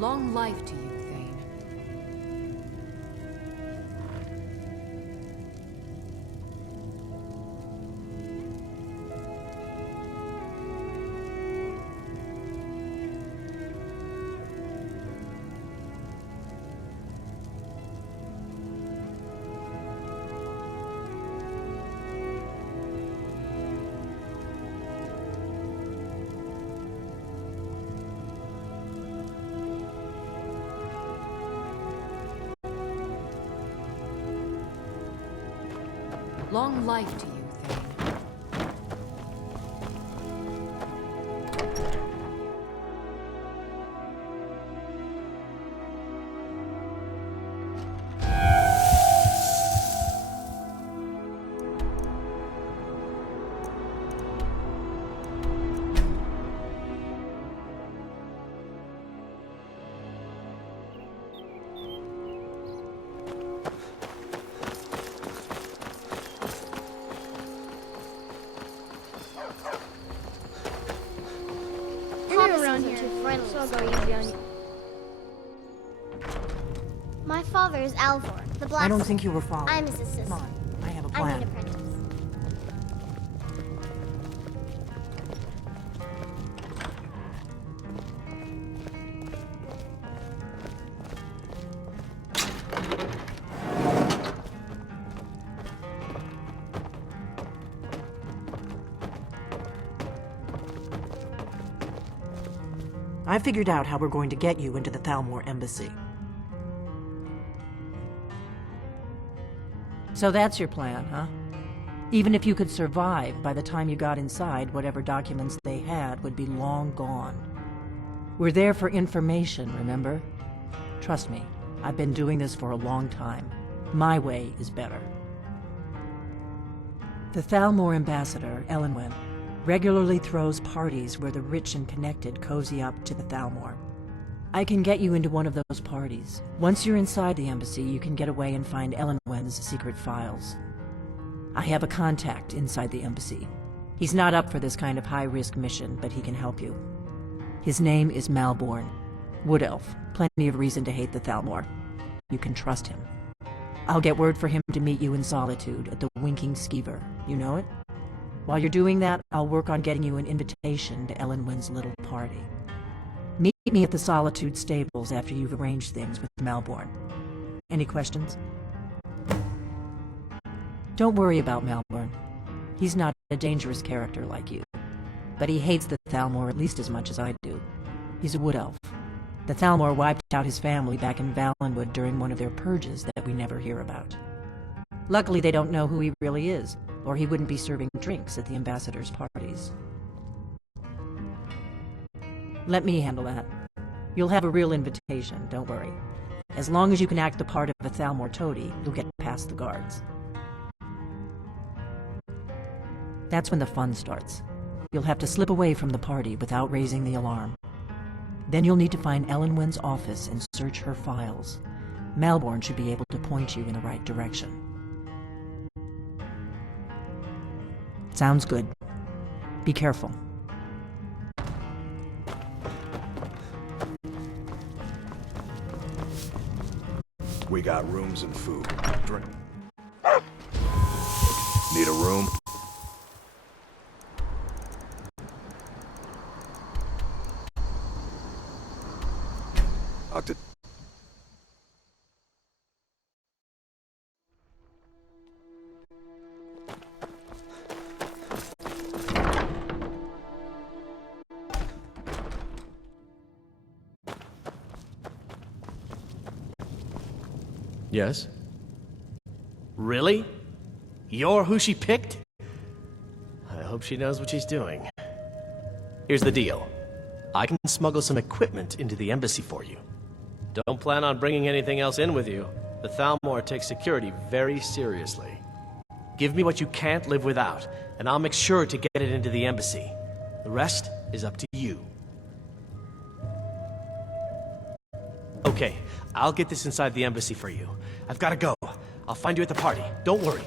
Long life to you, Thane. Long life to you, Thane. So I'll go easy on you. My father is Alvor, the blacksmith. I don't think you were following. I'm his assistant. Come on, I have a I'm plan. an apprentice. I figured out how we're going to get you into the Thalmor embassy. So that's your plan, huh? Even if you could survive, by the time you got inside, whatever documents they had would be long gone. We're there for information, remember? Trust me, I've been doing this for a long time. My way is better. The Thalmor ambassador, Elenwen, regularly throws parties where the rich and connected cozy up to the Thalmor. I can get you into one of those parties. Once you're inside the embassy, you can get away and find Elenwen's secret files. I have a contact inside the embassy. He's not up for this kind of high-risk mission, but he can help you. His name is Malborn. Wood Elf. Plenty of reason to hate the Thalmor. You can trust him. I'll get word for him to meet you in Solitude at the Winking Skeever. You know it? While you're doing that, I'll work on getting you an invitation to Elenwen's little party. Meet me at the Solitude stables after you've arranged things with Malborn. Any questions? Don't worry about Malborn. He's not a dangerous character like you. But he hates the Thalmor at least as much as I do. He's a wood elf. The Thalmor wiped out his family back in Valenwood during one of their purges that we never hear about. Luckily, they don't know who he really is, or he wouldn't be serving drinks at the ambassador's parties. Let me handle that. You'll have a real invitation, don't worry. As long as you can act the part of a Thalmor toady, you'll get past the guards. That's when the fun starts. You'll have to slip away from the party without raising the alarm. Then you'll need to find Elenwen's office and search her files. Malborn should be able to point you in the right direction. Sounds good. Be careful. We got rooms and food. Drink. Need a room? Octa. Yes? Really? You're who she picked? I hope she knows what she's doing. Here's the deal. I can smuggle some equipment into the embassy for you. Don't plan on bringing anything else in with you. The Thalmor takes security very seriously. Give me what you can't live without, and I'll make sure to get it into the embassy. The rest is up to you. Okay, I'll get this inside the embassy for you. I've got to go. I'll find you at the party. Don't worry.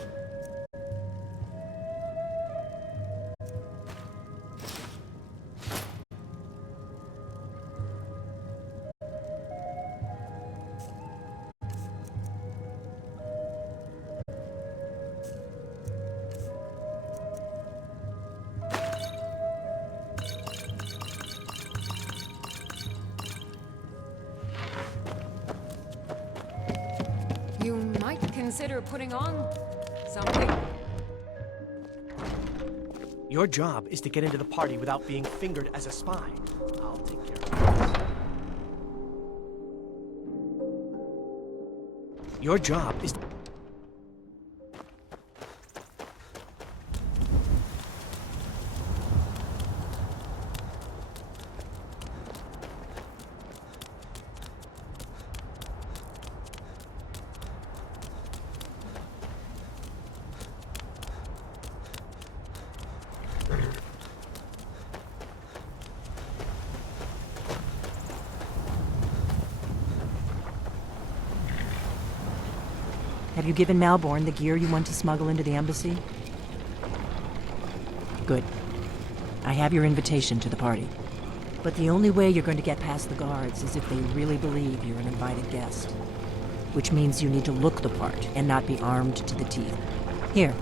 You might consider putting on something. Your job is to get into the party without being fingered as a spy. I'll take care of it. Your job is... Have you given Malborn the gear you want to smuggle into the embassy? Good. I have your invitation to the party. But the only way you're going to get past the guards is if they really believe you're an invited guest. Which means you need to look the part and not be armed to the teeth. Here,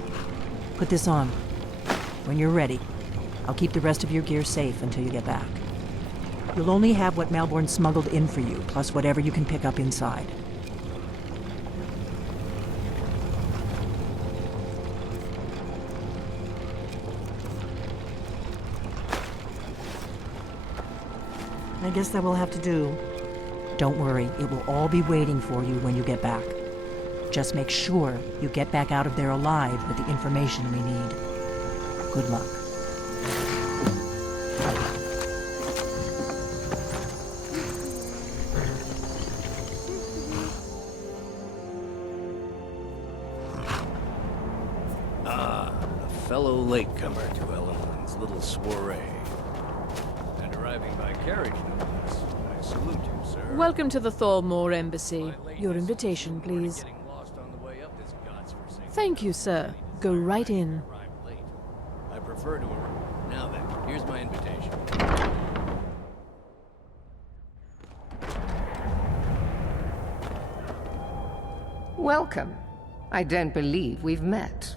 put this on. When you're ready, I'll keep the rest of your gear safe until you get back. You'll only have what Malborn smuggled in for you, plus whatever you can pick up inside. I guess that will have to do. Don't worry, it will all be waiting for you when you get back. Just make sure you get back out of there alive with the information we need. Good luck. A fellow latecomer to Ellen's little soiree. And arriving by carriage, no less. I salute you, sir. Welcome to the Thalmor Embassy. Your invitation, please. Getting lost on the way up this godforsaken Thank you, sir. Go right in. arrived late. I prefer to arrive. Now then, here's my invitation. Welcome. I don't believe we've met.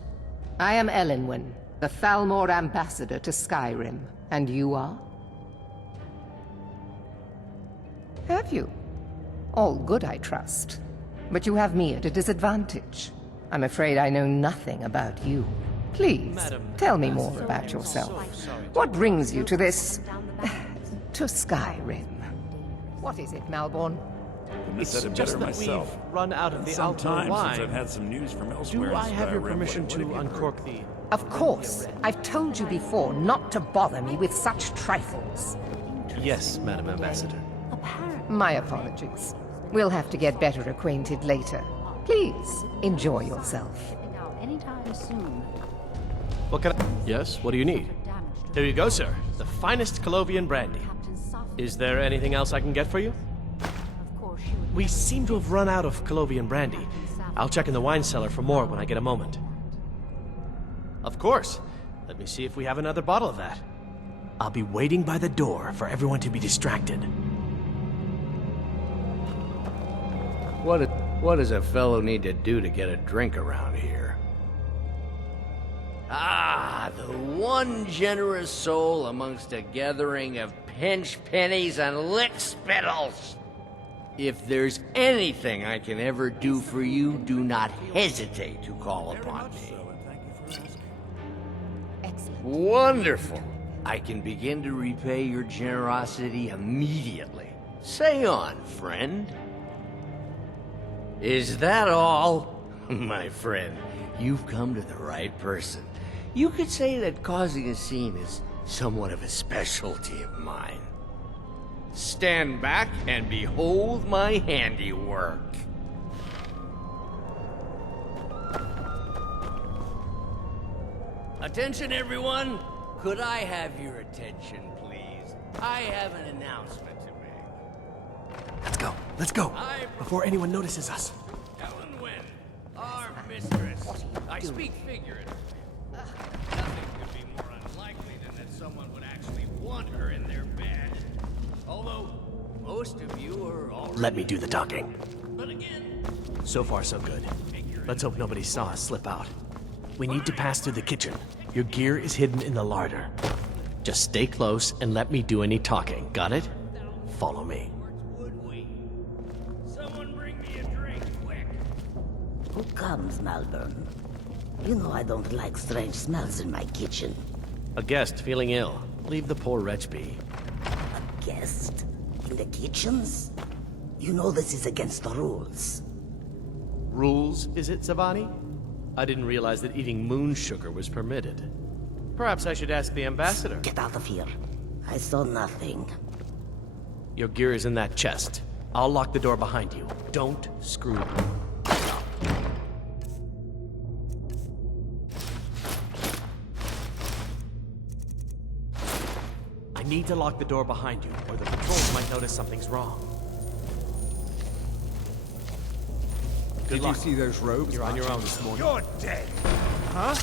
I am Elenwen, the Thalmor ambassador to Skyrim. And you are? Have you? All good, I trust. But you have me at a disadvantage. I'm afraid I know nothing about you. Please, tell me more about yourself. What brings you to this... to Skyrim? What is it, Malborn? It's said it just better that myself. we've run out of the Some alcohol time wine. since I've had some news from elsewhere. Do I in have your Skyrim. permission What have to you heard? uncork the... Of course. I've told you before not to bother me with such trifles. Yes, Madam Ambassador. My apologies. We'll have to get better acquainted later. Please, enjoy yourself. What can I... Yes, what do you need? Here you go, sir. The finest Colovian brandy. Is there anything else I can get for you? We seem to have run out of Colovian brandy. I'll check in the wine cellar for more when I get a moment. Of course. Let me see if we have another bottle of that. I'll be waiting by the door for everyone to be distracted. What does a fellow need to do to get a drink around here? Ah, the one generous soul amongst a gathering of pinch pennies and lick spittles. If there's anything I can ever do for you, do not hesitate to call upon me. Wonderful. I can begin to repay your generosity immediately. Say on, friend. Is that all? My friend, you've come to the right person. You could say that causing a scene is somewhat of a specialty of mine. stand back and behold my handiwork. Attention, everyone! Could I have your attention, please? I have an announcement to make. Let's go, before anyone notices us. Ellen Wynn, our mistress. I speak figuratively. Nothing could be more unlikely than that someone would actually want her in their bed. Although, most of you are already... Let me do the talking. But again... So far, so good. Let's hope nobody saw us slip out. We need to pass through the kitchen. Your gear is hidden in the larder. Just stay close and let me do any talking. Got it? Follow me. Would we? Someone bring me a drink, quick. Who comes, Malvern? You know I don't like strange smells in my kitchen. A guest feeling ill. Leave the poor wretch be. A guest? In the kitchens? You know this is against the rules. Rules, is it, Zavani? I didn't realize that eating moon sugar was permitted. Perhaps I should ask the ambassador. Get out of here. I saw nothing. Your gear is in that chest. I'll lock the door behind you. Don't screw me. I need to lock the door behind you, or the patrols might notice something's wrong. Good Did luck. you see those robes? You're on your own this morning. You're dead. Huh?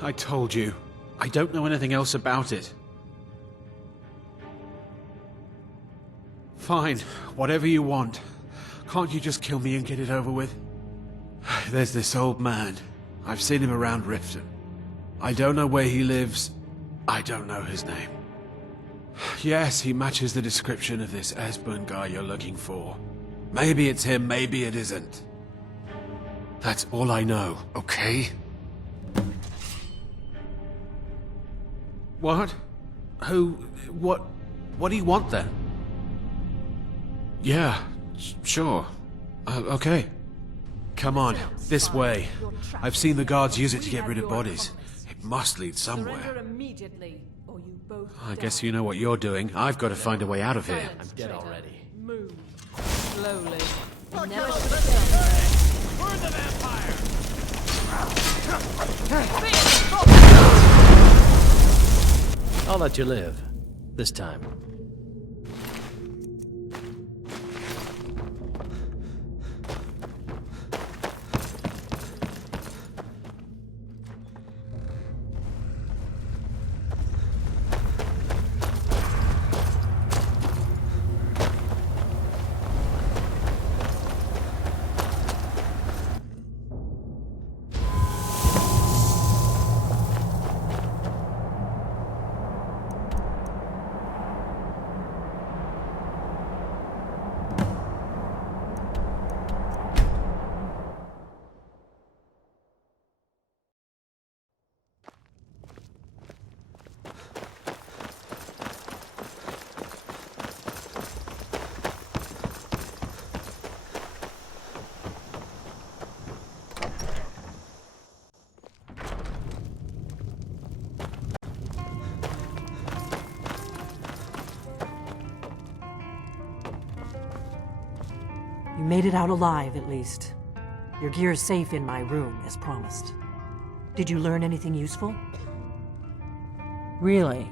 I told you. I don't know anything else about it. Fine, whatever you want. Can't you just kill me and get it over with? There's this old man. I've seen him around Riften. I don't know where he lives. I don't know his name. Yes, he matches the description of this Esbern guy you're looking for. Maybe it's him, maybe it isn't. That's all I know, okay? What? Who? What do you want then? Yeah, sure. Okay. Come on, this way. I've seen the guards use it to get rid of bodies. It must lead somewhere. Surrender immediately, or you both I guess you know what you're doing. I've got to find a way out of here. I'm dead already. move slowly. You never should have done that. Burn the vampire! I'll let you live. This time. You made it out alive, at least. Your gear's safe in my room, as promised. Did you learn anything useful? Really?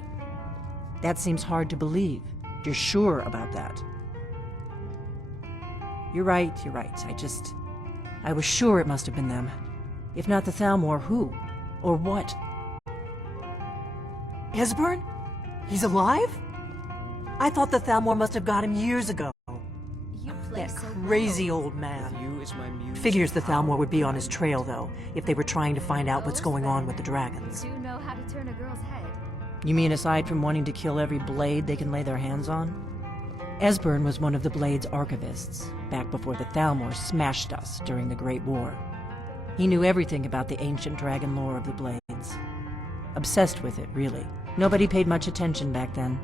That seems hard to believe. You're sure about that? You're right. I was sure it must have been them. If not the Thalmor, who? Or what? Esbern? He's alive? I thought the Thalmor must have got him years ago. That crazy old man. Figures the Thalmor would be on his trail, though, if they were trying to find out what's going on with the dragons. You do know how to turn a girl's head. You mean aside from wanting to kill every blade they can lay their hands on? Esbern was one of the Blade's archivists, back before the Thalmor smashed us during the Great War. He knew everything about the ancient dragon lore of the Blades. Obsessed with it, really. Nobody paid much attention back then.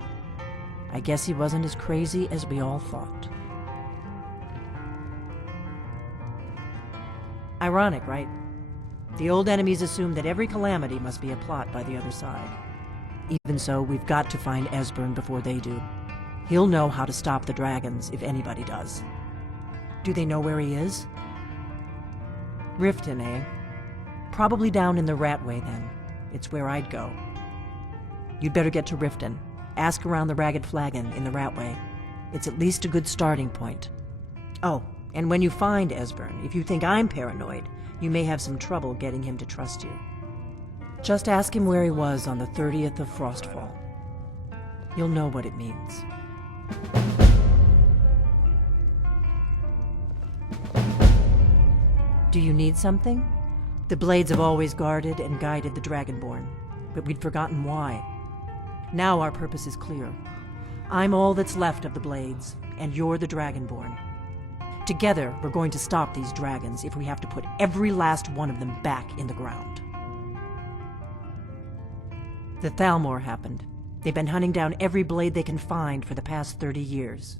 I guess he wasn't as crazy as we all thought. Ironic, right? The old enemies assume that every calamity must be a plot by the other side. Even so, we've got to find Esbern before they do. He'll know how to stop the dragons, if anybody does. Do they know where he is? Riften, eh? Probably down in the Ratway, then. It's where I'd go. You'd better get to Riften. Ask around the Ragged Flagon in the Ratway. It's at least a good starting point. Oh, and when you find Esbern, if you think I'm paranoid, you may have some trouble getting him to trust you. Just ask him where he was on the 30th of Frostfall. You'll know what it means. Do you need something? The Blades have always guarded and guided the Dragonborn, but we'd forgotten why. Now our purpose is clear. I'm all that's left of the Blades, and you're the Dragonborn. Together, we're going to stop these dragons if we have to put every last one of them back in the ground. The Thalmor happened. They've been hunting down every blade they can find for the past 30 years.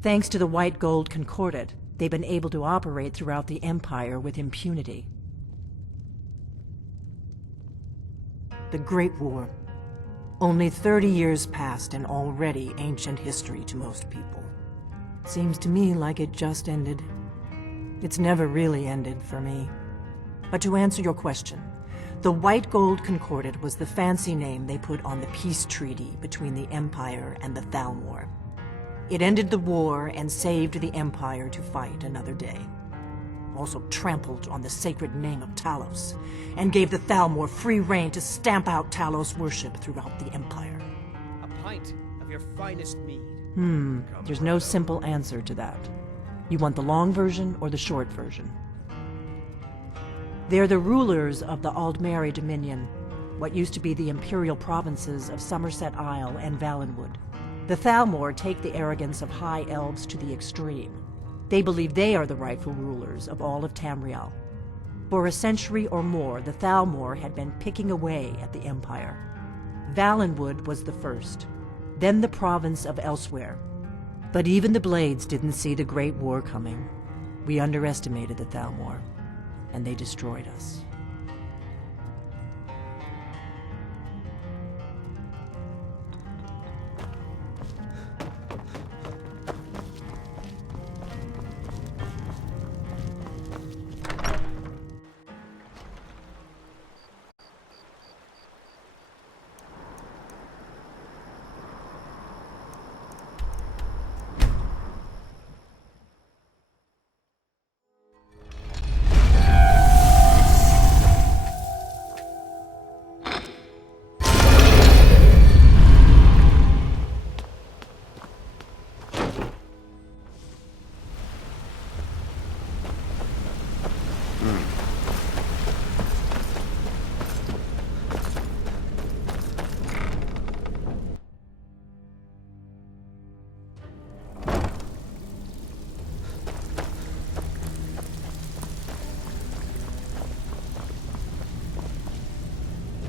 Thanks to the White Gold Concordat, they've been able to operate throughout the Empire with impunity. The Great War. Only 30 years passed and already ancient history to most people. Seems to me like it just ended. It's never really ended for me. But to answer your question, the White Gold Concordat was the fancy name they put on the peace treaty between the Empire and the Thalmor. It ended the war and saved the Empire to fight another day. Also trampled on the sacred name of Talos, and gave the Thalmor free rein to stamp out Talos worship throughout the Empire. A pint of your finest mead. There's no simple answer to that. You want the long version or the short version? They're the rulers of the Aldmeri Dominion, what used to be the imperial provinces of Somerset Isle and Valenwood. The Thalmor take the arrogance of high elves to the extreme. They believe they are the rightful rulers of all of Tamriel. For a century or more, the Thalmor had been picking away at the Empire. Valenwood was the first, then the province of Elsewhere. But even the Blades didn't see the Great War coming. We underestimated the Thalmor, and they destroyed us.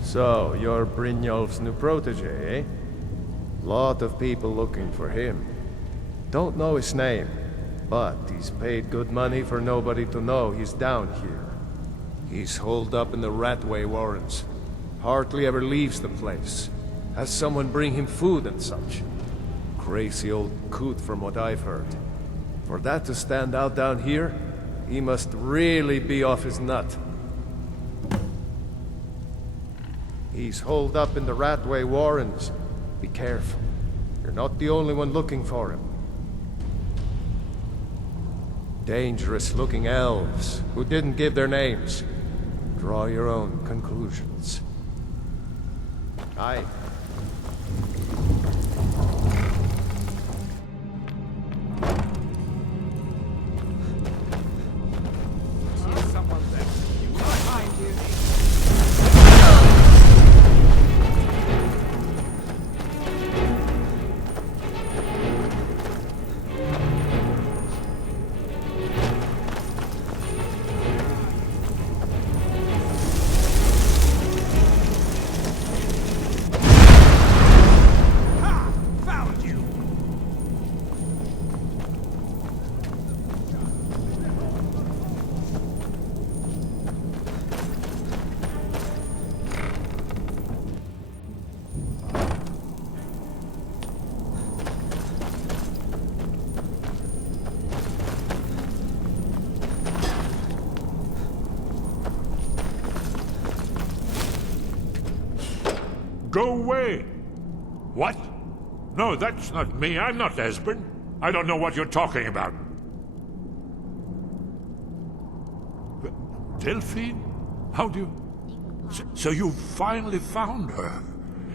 So, you're Brynjolf's new protege, eh? Lot of people looking for him. Don't know his name, but he's paid good money for nobody to know he's down here. He's holed up in the Ratway Warrens. Hardly ever leaves the place. Has someone bring him food and such. Crazy old coot from what I've heard. For that to stand out down here, he must really be off his nut. He's holed up in the Ratway Warrens. Be careful. You're not the only one looking for him. Dangerous-looking elves who didn't give their names. Draw your own conclusions. Aye. Someone there. Behind you. Go away! What? No, that's not me. I'm not Esbern. I don't know what you're talking about. Delphine? How do you... So you finally found her,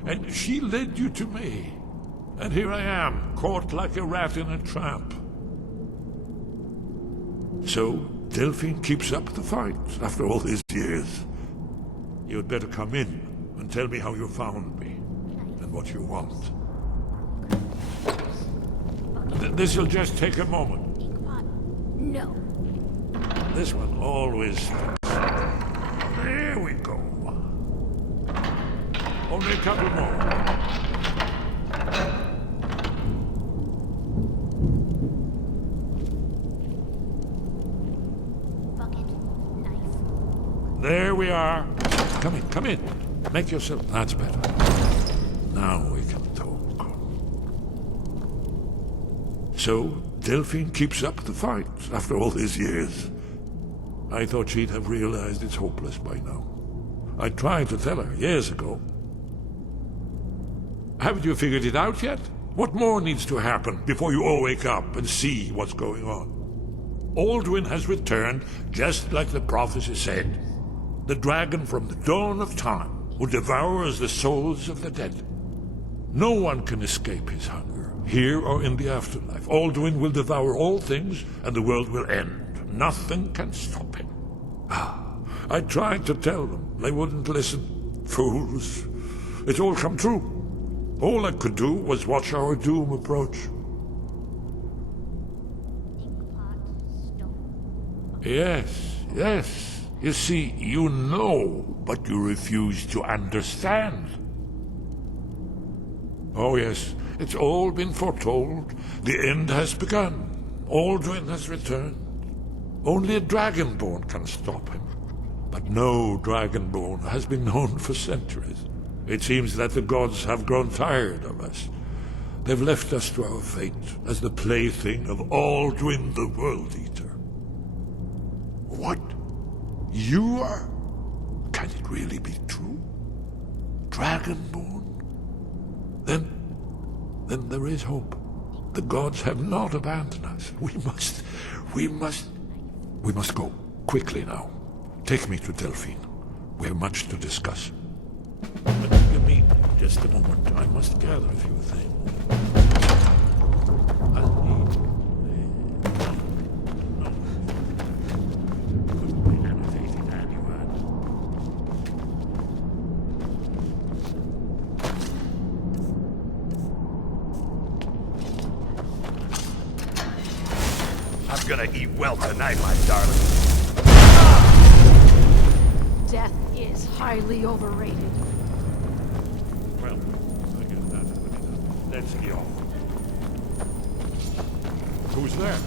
and she led you to me. And here I am, caught like a rat in a trap. So, Delphine keeps up the fight after all these years. You'd better come in and tell me how you found me, and what you want. This'll just take a moment. No. This one always... There we go. Only a couple more. Bucket. Knife. There we are. Come in, come in. Make yourself... That's better. Now we can talk. So, Delphine keeps up the fight after all these years. I thought she'd have realized it's hopeless by now. I tried to tell her years ago. Haven't you figured it out yet? What more needs to happen before you all wake up and see what's going on? Alduin has returned just like the prophecy said. The dragon from the dawn of time who devours the souls of the dead. No one can escape his hunger, here or in the afterlife. Alduin will devour all things, and the world will end. Nothing can stop him. I tried to tell them. They wouldn't listen. Fools. It's all come true. All I could do was watch our doom approach. Yes, yes. You see, you know, but you refuse to understand. Oh yes, it's all been foretold. The end has begun. Aldrin has returned. Only a Dragonborn can stop him. But no Dragonborn has been known for centuries. It seems that the gods have grown tired of us. They've left us to our fate as the plaything of Aldrin the World Eater. What? You are? Can it really be true? Dragonborn? Then there is hope. The gods have not abandoned us. We must go. Quickly now. Take me to Delphine. We have much to discuss. But give me just a moment. I must gather a few things. I'll need... I'm gonna eat well tonight, my darling. Death is highly overrated. Well, I guess that's good enough. Let's go. Who's there?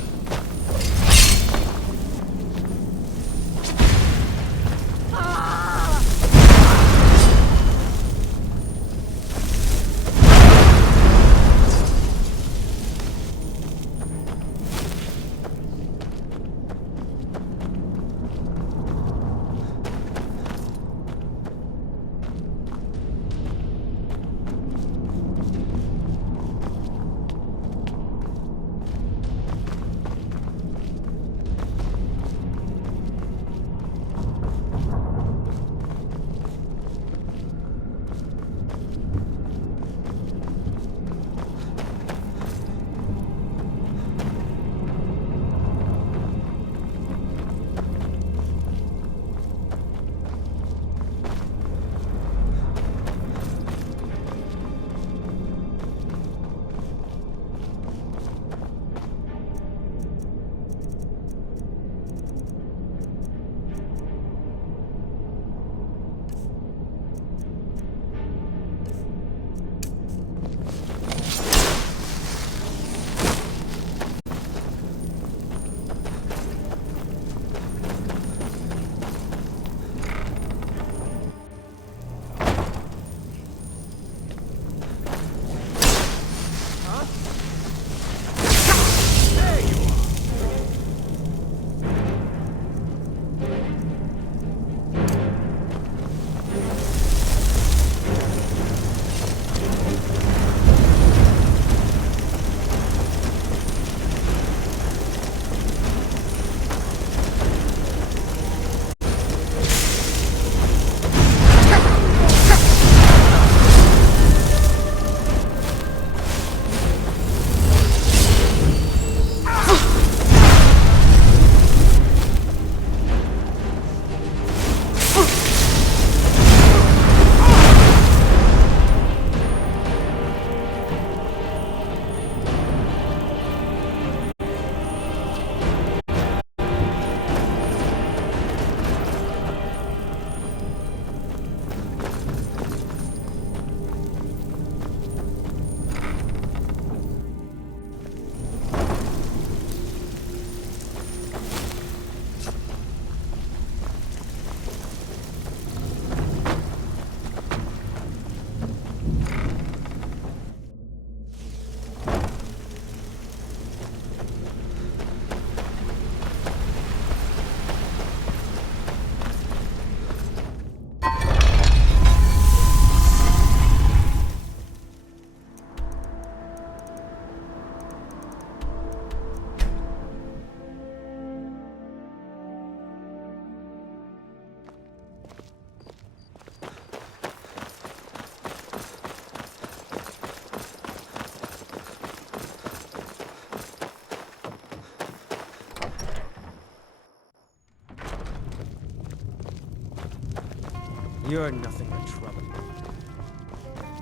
You're nothing but trouble.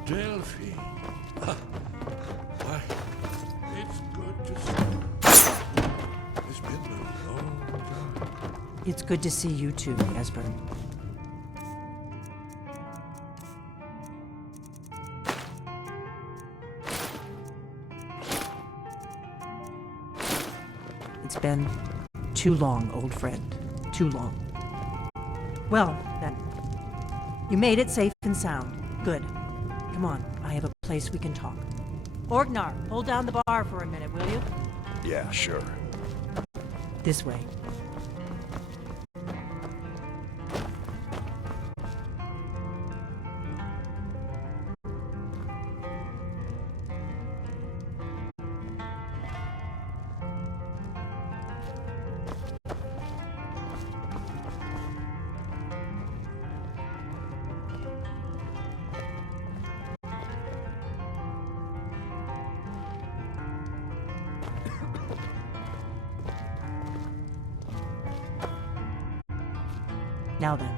Delphine. Why, it's good to see you. It's been a long time. It's good to see you too, Esbern. It's been too long, old friend. Too long. Well, then. You made it safe and sound. Good. Come on, I have a place we can talk. Orgnar, hold down the bar for a minute, will you? Yeah, sure. This way. Now then,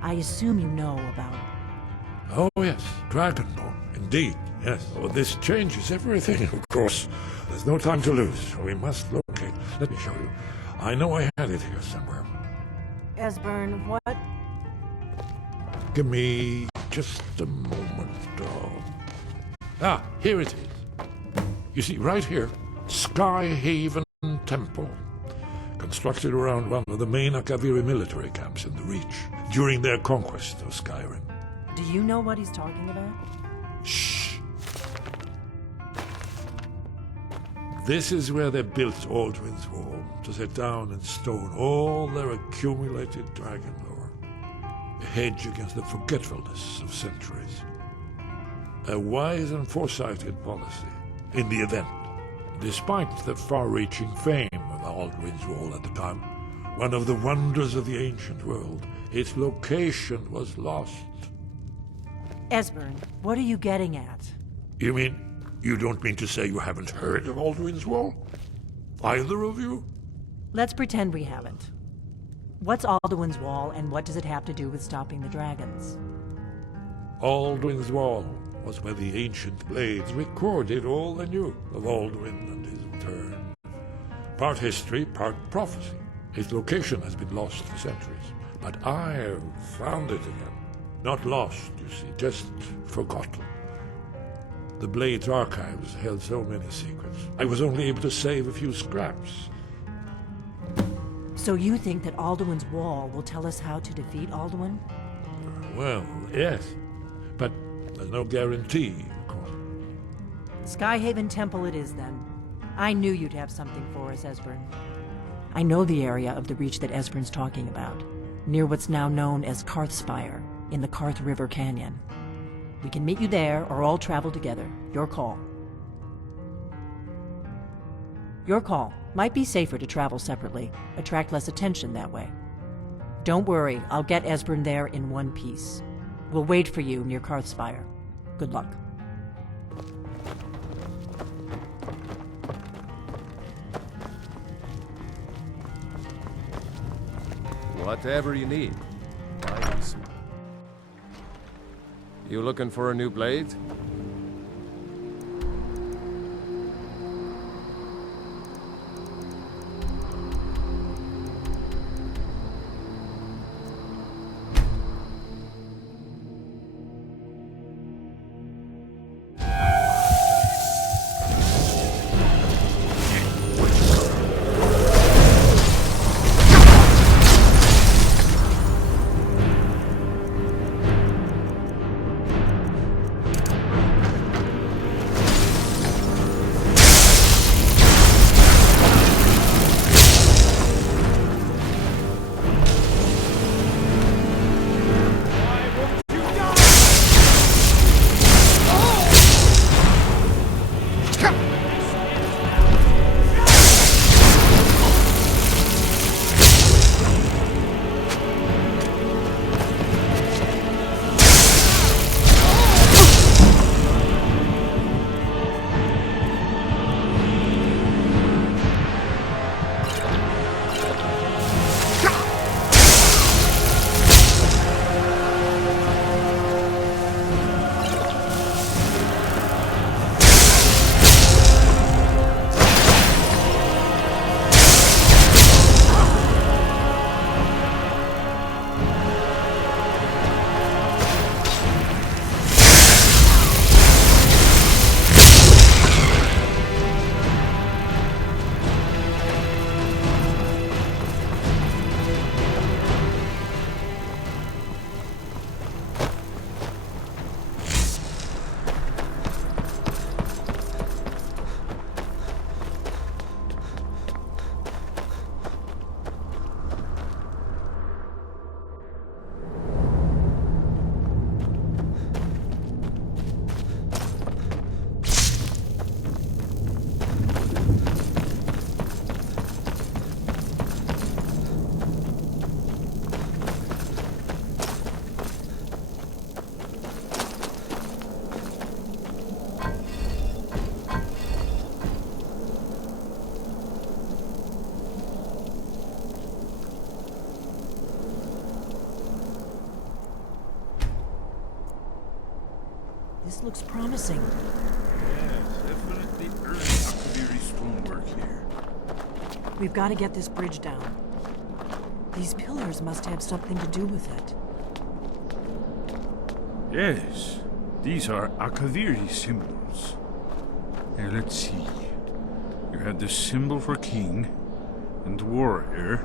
I assume you know about... Oh yes, Dragonborn, indeed, yes. Oh, this changes everything, of course. There's no time to lose, so we must locate. Let me show you. I know I had it here somewhere. Esbern, what? Give me just a moment. Ah, here it is. You see, right here, Skyhaven Temple. Constructed around one of the main Akaviri military camps in the Reach during their conquest of Skyrim. Do you know what he's talking about? Shh! This is where they built Aldrin's Wall, to set down in stone all their accumulated dragon lore. A hedge against the forgetfulness of centuries. A wise and foresighted policy in the event. Despite the far-reaching fame of Aldrin's Wall at the time, one of the wonders of the ancient world, its location was lost. Esbern, what are you getting at? You mean, you don't mean to say you haven't heard of Aldrin's Wall? Either of you? Let's pretend we haven't. What's Alduin's Wall, and what does it have to do with stopping the dragons? Aldrin's Wall was where the ancient blades recorded all they knew of Aldrin and his return. Part history, part prophecy. Its location has been lost for centuries, but I have found it again. Not lost, you see, just forgotten. The Blade's archives held so many secrets. I was only able to save a few scraps. So you think that Alduin's Wall will tell us how to defeat Alduin? Well, yes, but there's no guarantee, of course. Skyhaven Temple it is, then. I knew you'd have something for us, Esbern. I know the area of the Reach that Esbern's talking about, near what's now known as Karthspire, in the Karth River Canyon. We can meet you there, or all travel together. Your call. Your call. Might be safer to travel separately, attract less attention that way. Don't worry, I'll get Esbern there in one piece. We'll wait for you near Karthspire. Good luck. Whatever you need. Nice. You looking for a new blade? This looks promising. Yes, definitely early Akaviri stonework here. We've got to get this bridge down. These pillars must have something to do with it. Yes, these are Akaviri symbols. Here, let's see. You had the symbol for king and warrior,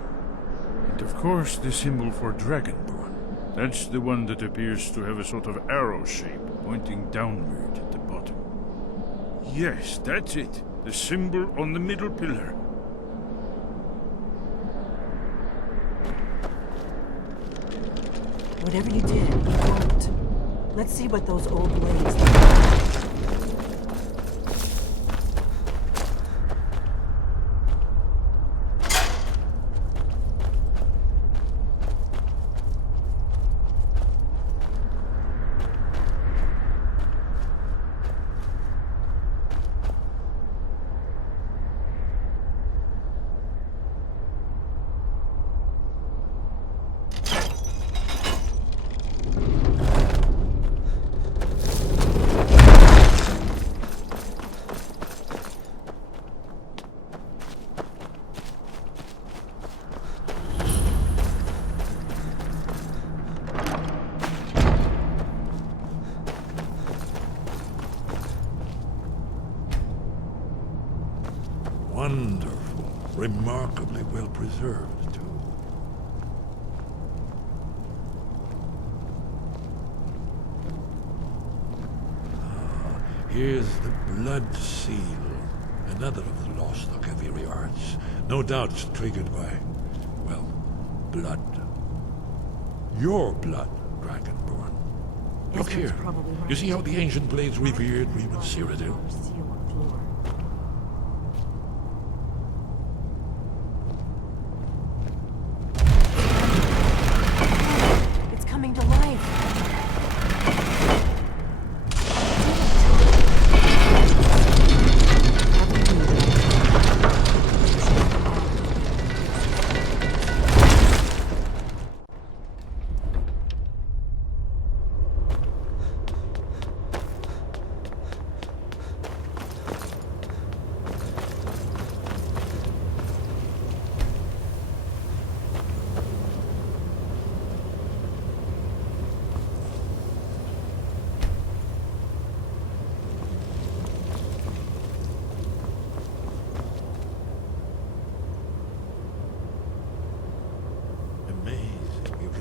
and of course the symbol for dragonborn. That's the one that appears to have a sort of arrow shape pointing downward at the bottom. Yes, that's it. The symbol on the middle pillar. Whatever you did, it worked. Let's see what those old blades look like. Wonderful. Remarkably well preserved, too. Here's the blood seal. Another of the lost Akaviri arts. No doubt triggered by, well, blood. Your blood, Dragonborn. Look here. You see how the ancient blades revered Reman Cyrodiil? It's coming to life.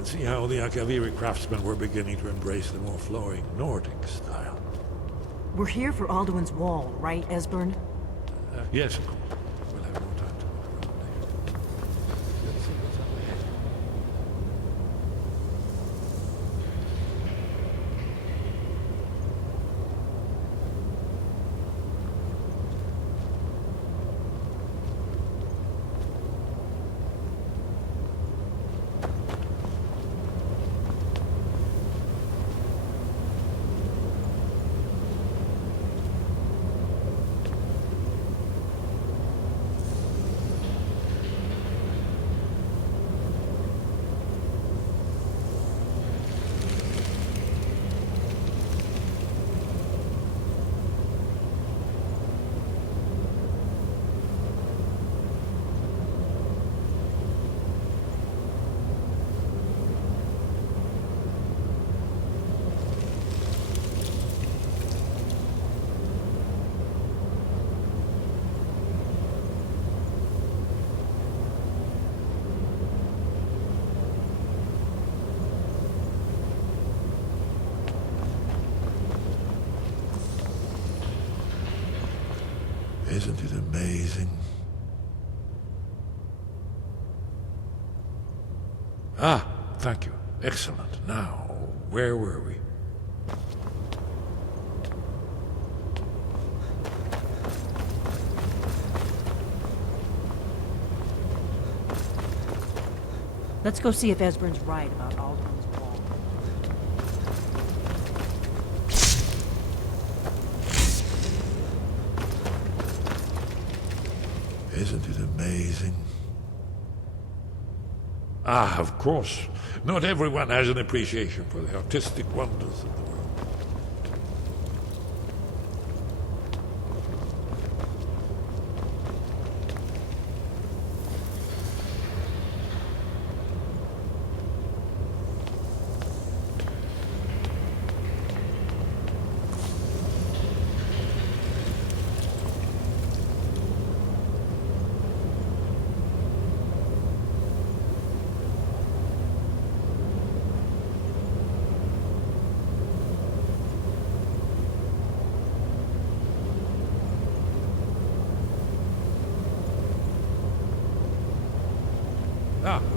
See how the Akaviri craftsmen were beginning to embrace the more flowing Nordic style. We're here for Alduin's Wall, right, Esbern? Yes, of course. We'll have more time to look around later. Let's see what's up ahead. Isn't it amazing? Ah, thank you. Excellent. Now, where were we? Let's go see if Esbern's right about Alduin's Wall. Isn't it amazing? Ah, of course. Not everyone has an appreciation for the artistic wonders of the world.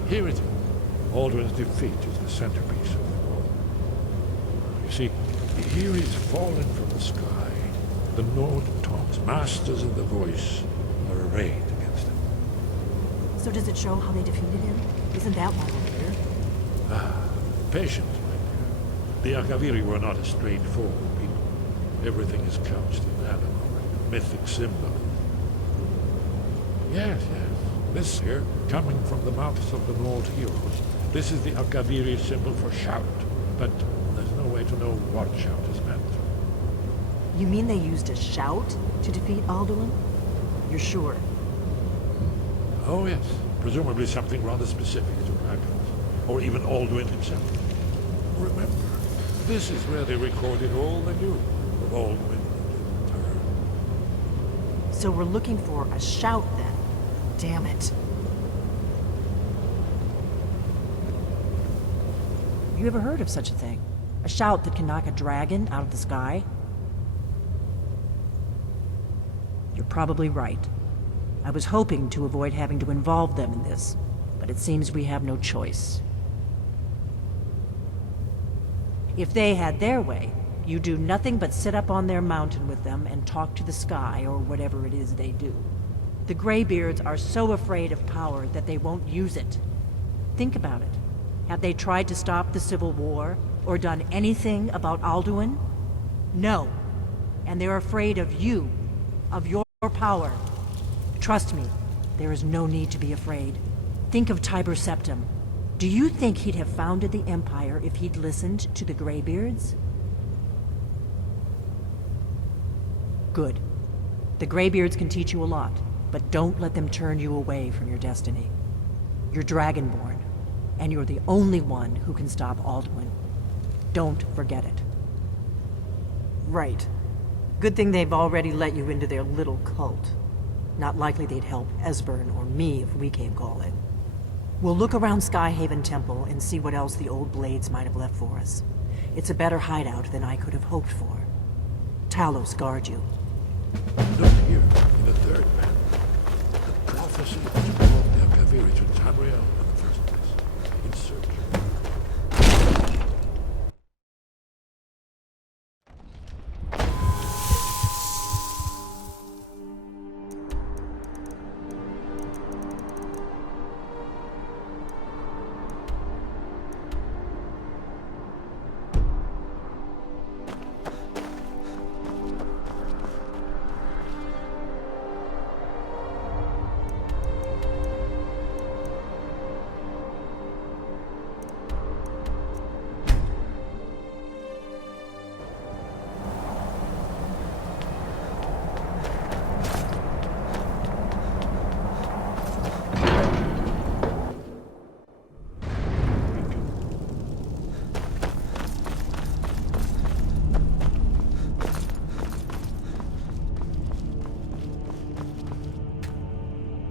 Here it is. Alduin's defeat is the centerpiece of the war. You see, here he's fallen from the sky. The Nord Tongs, masters of the voice, are arrayed against him. So does it show how they defeated him? Isn't that why we're here? Patience, my dear. The Akaviri were not a straightforward people. Everything is couched in allegory, mythic symbol. Yes, yes. This here, coming from the mouths of the Nord heroes, this is the Akaviri symbol for shout. But there's no way to know what shout is meant. You mean they used a shout to defeat Alduin? You're sure? Oh, yes. Presumably something rather specific to dragons, or even Alduin himself. Remember, this is where they recorded all they knew of Alduin and his return. So we're looking for a shout then? Damn it. You ever heard of such a thing? A shout that can knock a dragon out of the sky? You're probably right. I was hoping to avoid having to involve them in this, but it seems we have no choice. If they had their way, you do nothing but sit up on their mountain with them and talk to the sky or whatever it is they do. The Greybeards are so afraid of power that they won't use it. Think about it. Have they tried to stop the Civil War or done anything about Alduin? No. And they're afraid of you, of your power. Trust me, there is no need to be afraid. Think of Tiber Septim. Do you think he'd have founded the Empire if he'd listened to the Greybeards? Good. The Greybeards can teach you a lot, but don't let them turn you away from your destiny. You're Dragonborn, and you're the only one who can stop Alduin. Don't forget it. Right. Good thing they've already let you into their little cult. Not likely they'd help Esbern or me if we came calling. We'll look around Skyhaven Temple and see what else the old blades might have left for us. It's a better hideout than I could have hoped for. Talos guard you. Look here, in the third map. The prophecy which brought the Akaviri to Tamriel in the first place. In search.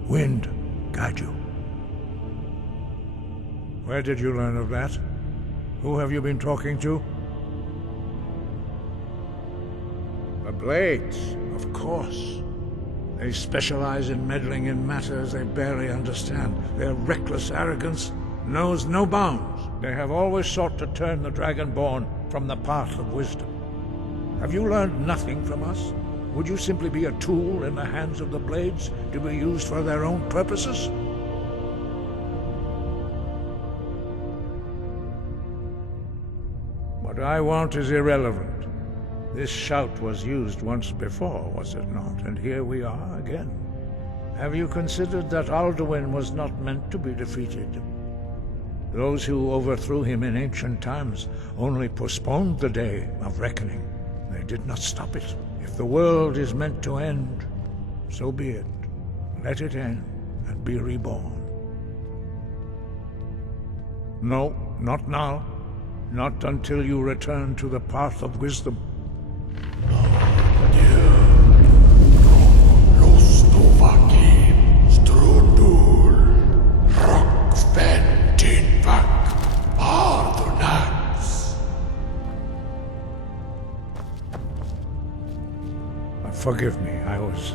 Wind guide you. Where did you learn of that? Who have you been talking to? The Blades, of course. They specialize in meddling in matters they barely understand. Their reckless arrogance knows no bounds. They have always sought to turn the Dragonborn from the path of wisdom. Have you learned nothing from us? Would you simply be a tool in the hands of the Blades to be used for their own purposes? What I want is irrelevant. This shout was used once before, was it not? And here we are again. Have you considered that Alduin was not meant to be defeated? Those who overthrew him in ancient times only postponed the day of reckoning. They did not stop it. If the world is meant to end, so be it. Let it end and be reborn. No, not now. Not until you return to the path of wisdom. Forgive me, I was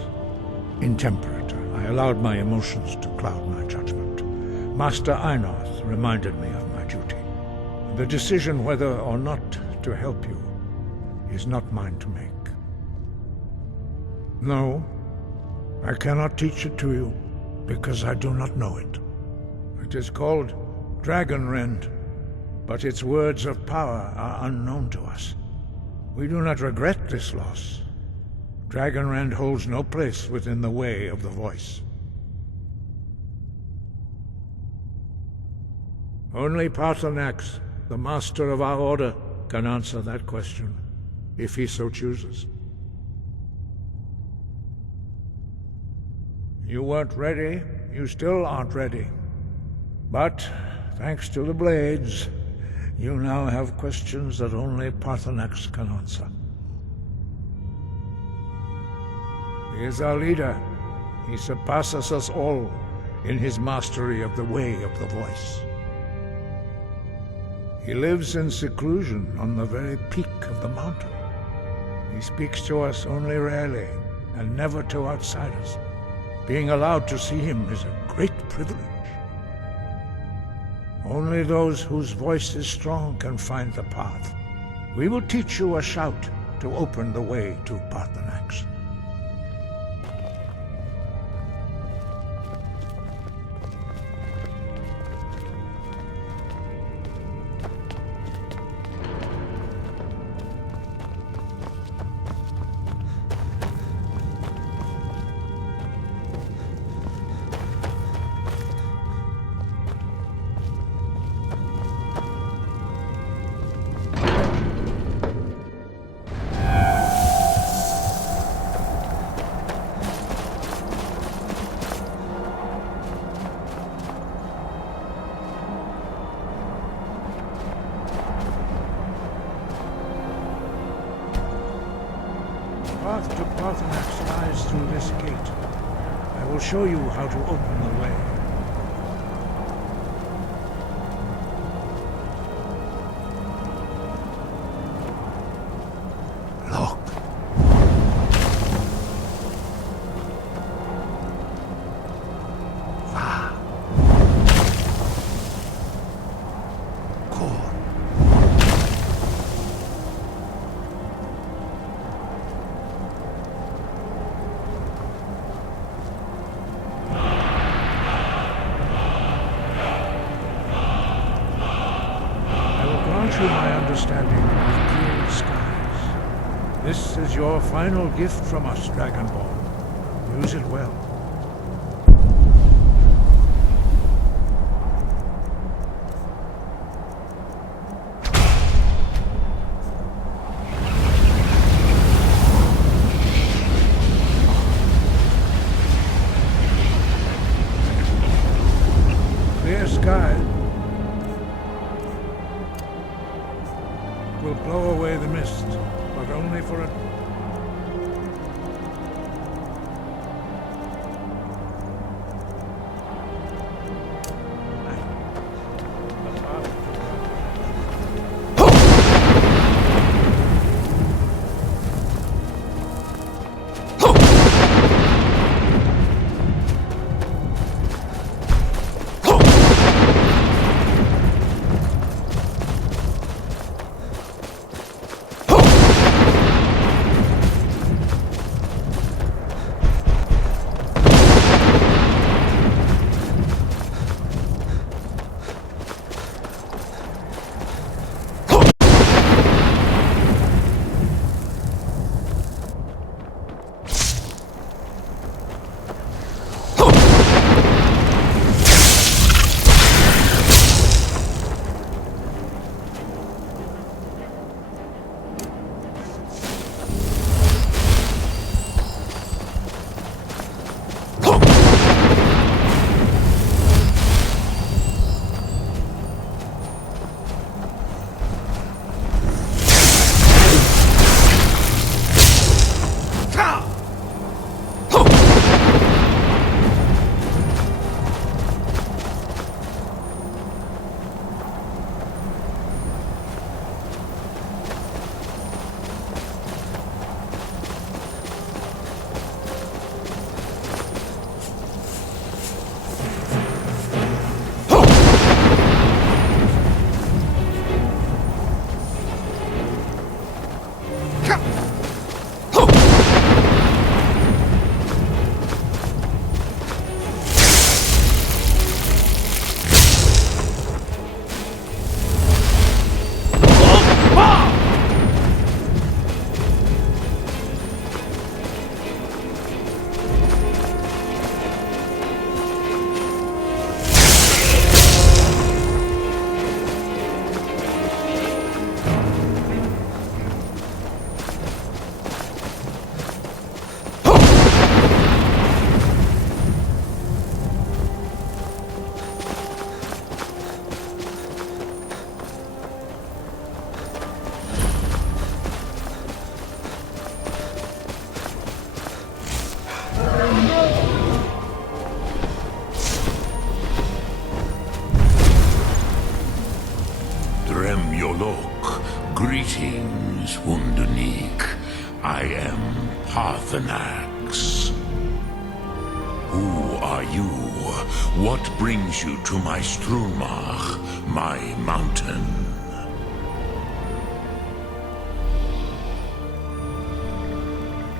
intemperate. I allowed my emotions to cloud my judgment. Master Einorth reminded me of my duty. The decision whether or not to help you is not mine to make. No, I cannot teach it to you, because I do not know it. It is called Dragon Rend, but its words of power are unknown to us. We do not regret this loss. Dragon Rend holds no place within the way of the voice. Only Paarthurnax, the master of our order, can answer that question, if he so chooses. You weren't ready, you still aren't ready. But, thanks to the blades, you now have questions that only Paarthurnax can answer. He is our leader. He surpasses us all in his mastery of the way of the voice. He lives in seclusion on the very peak of the mountain. He speaks to us only rarely, and never to outsiders. Being allowed to see him is a great privilege. Only those whose voice is strong can find the path. We will teach you a shout to open the way to Paarthurnax. The path to Paarthurnax lies through this gate. I will show you how to open the way. My understanding of clear skies. This is your final gift from us, Dragonborn. Use it well. Clear skies will blow away the mist, but only for a... Drem Yolok, greetings, Wundernik. I am Parthenax. Who are you? What brings you to my Strunmach, my mountain?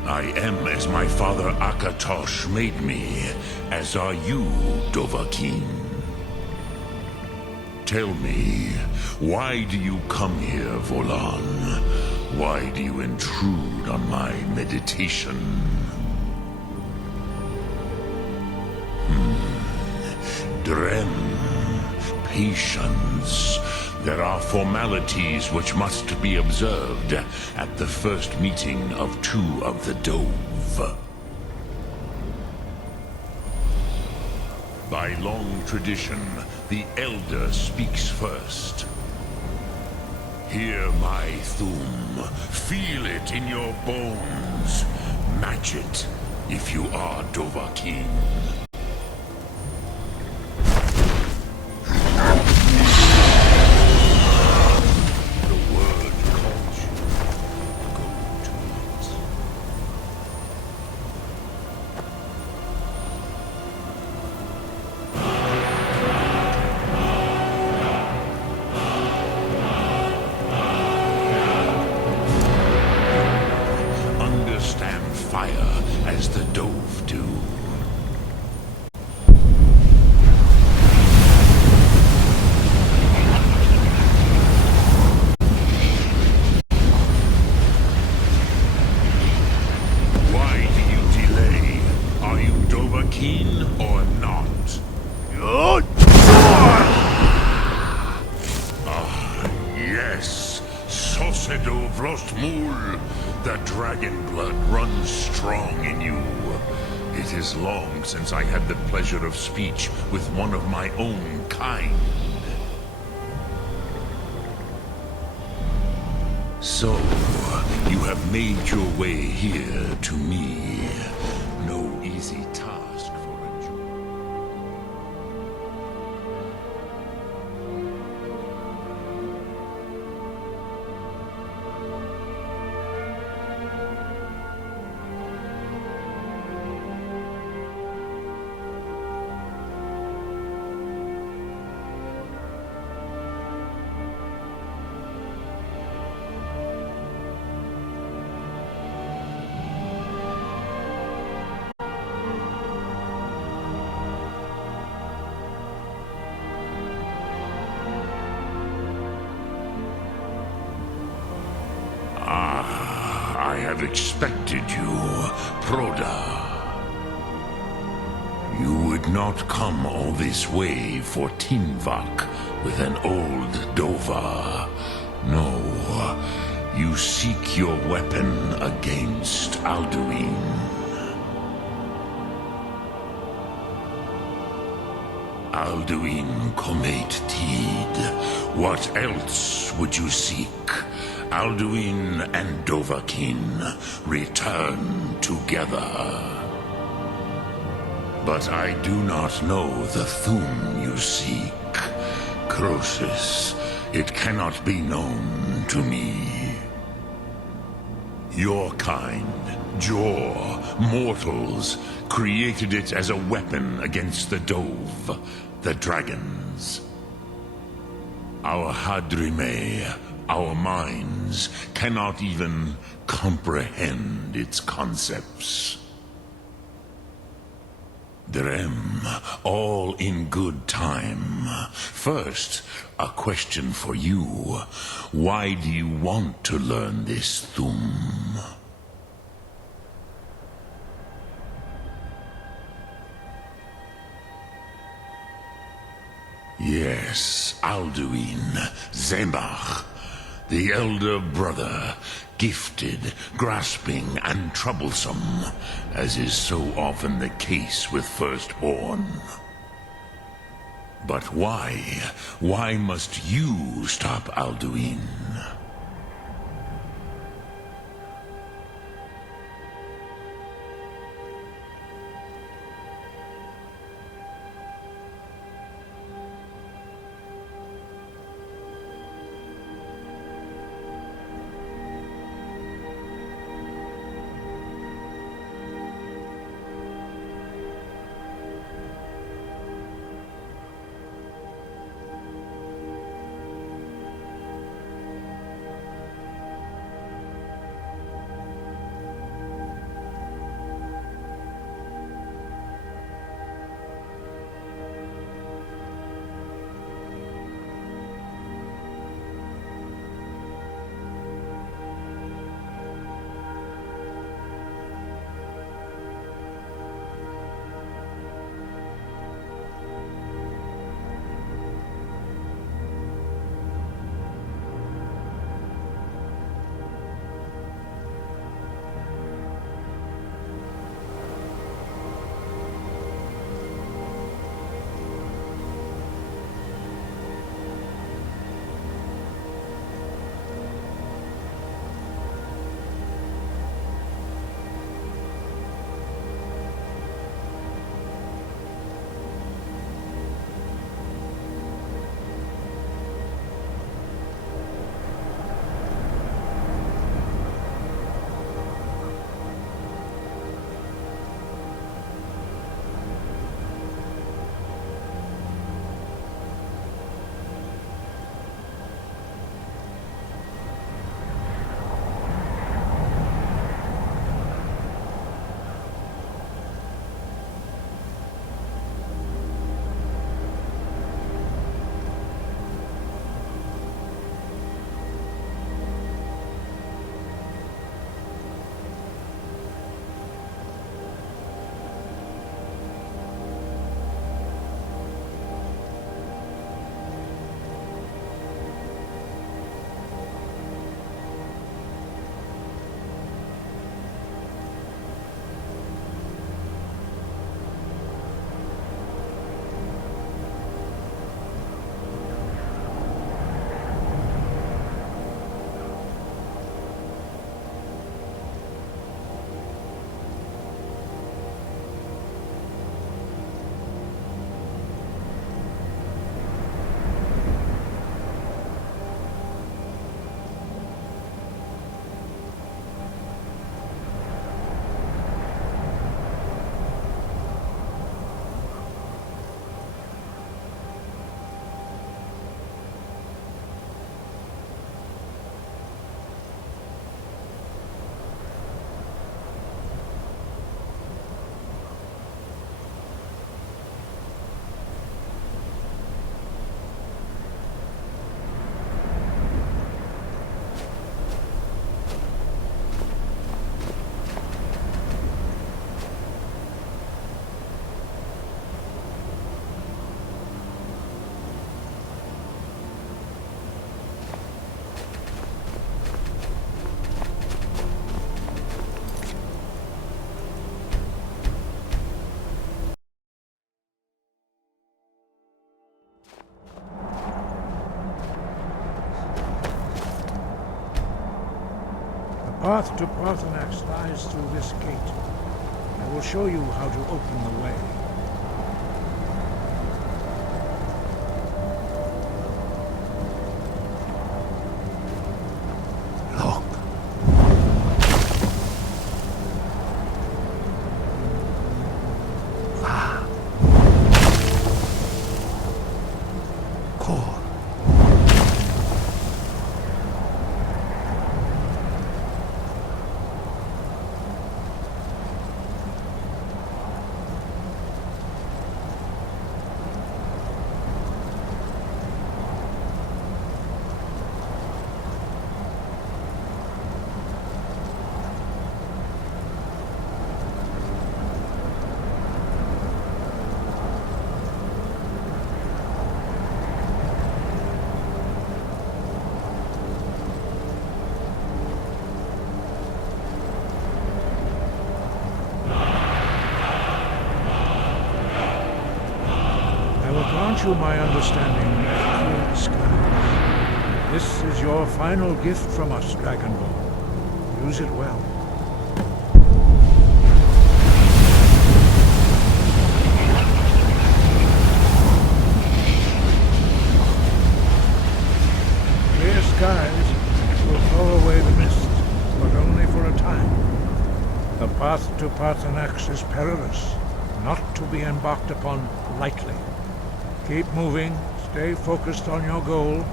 I am as my father Akatosh made me, as are you, Dovahkiin. Tell me, why do you come here, Volan? Why do you intrude on my meditation? Drem, patience. There are formalities which must be observed at the first meeting of two of the Dove. By long tradition, the Elder speaks first. Hear my Thum. Feel it in your bones. Match it if you are Dovahkiin. Fire as the Dove do. Why do you delay? Are you Dovahkiin or not? Yes, Sosedo Vrostmul. The dragon blood runs strong in you. It is long since I had the pleasure of speech with one of my own kind. So, you have made your way here to me. No easy task for a Jew. I have expected you, Proda. You would not come all this way for Tinvak with an old Dova. No, you seek your weapon against Alduin. Alduin Comet Tid. What else would you seek? Alduin and Dovahkiin return together. But I do not know the Thum you seek. Croesus, it cannot be known to me. Your kind, Jor, mortals, created it as a weapon against the Dove, the dragons. Our Hadrime, our minds, cannot even comprehend its concepts. Drem, all in good time. First, a question for you. Why do you want to learn this Thum? Yes, Alduin, Zemach, the elder brother, gifted, grasping, and troublesome, as is so often the case with firstborn. But why? Why must you stop Alduin? path to Parthenax lies through this gate. I will show you how to open the way. Grant you my understanding of clear skies. This is your final gift from us, Dragonborn. Use it well. Clear skies will blow away the mist, but only for a time. The path to Parthenax is perilous, not to be embarked upon lightly. Keep moving, stay focused on your goal,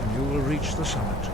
and you will reach the summit.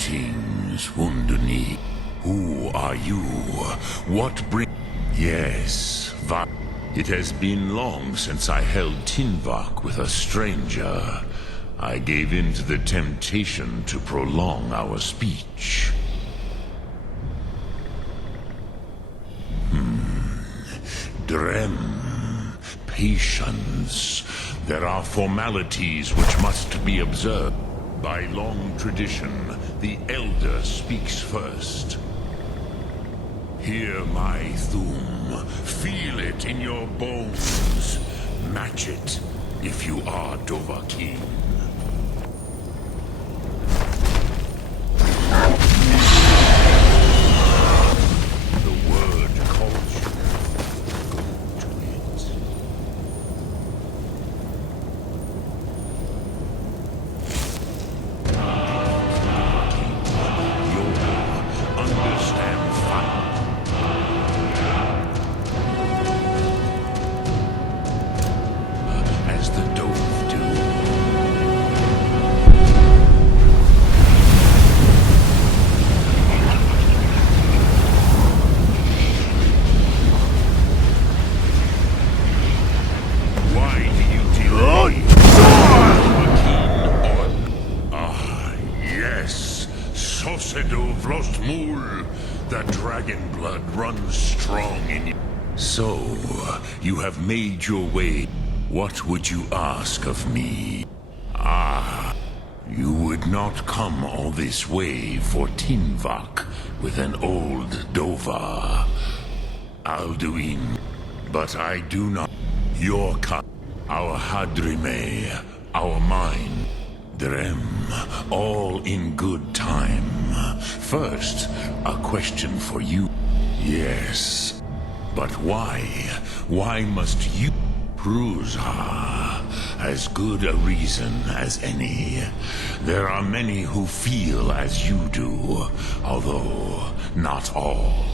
Greetings, Wunduni. Who are you? What bring... Yes, it has been long since I held Tinvak with a stranger. I gave in to the temptation to prolong our speech. Drem. Patience. There are formalities which must be observed. By long tradition, the Elder speaks first. Hear my Thum. Feel it in your bones. Match it if you are Dovahkiin. The word calls you. Go to it. You'll understand fire. As the Dove do. Why do you delay? Ah, yes. Sosedo Vlostmul. The dragon blood runs strong in you. So, you have made your way. What would you ask of me? Ah, you would not come all this way for Tinvak with an old Dova. Alduin, but I do not. Your our Hadrime, our mine, Drem, all in good time. First, a question for you. Yes, but why? Why must you? Pruzha, as good a reason as any. There are many who feel as you do, although not all.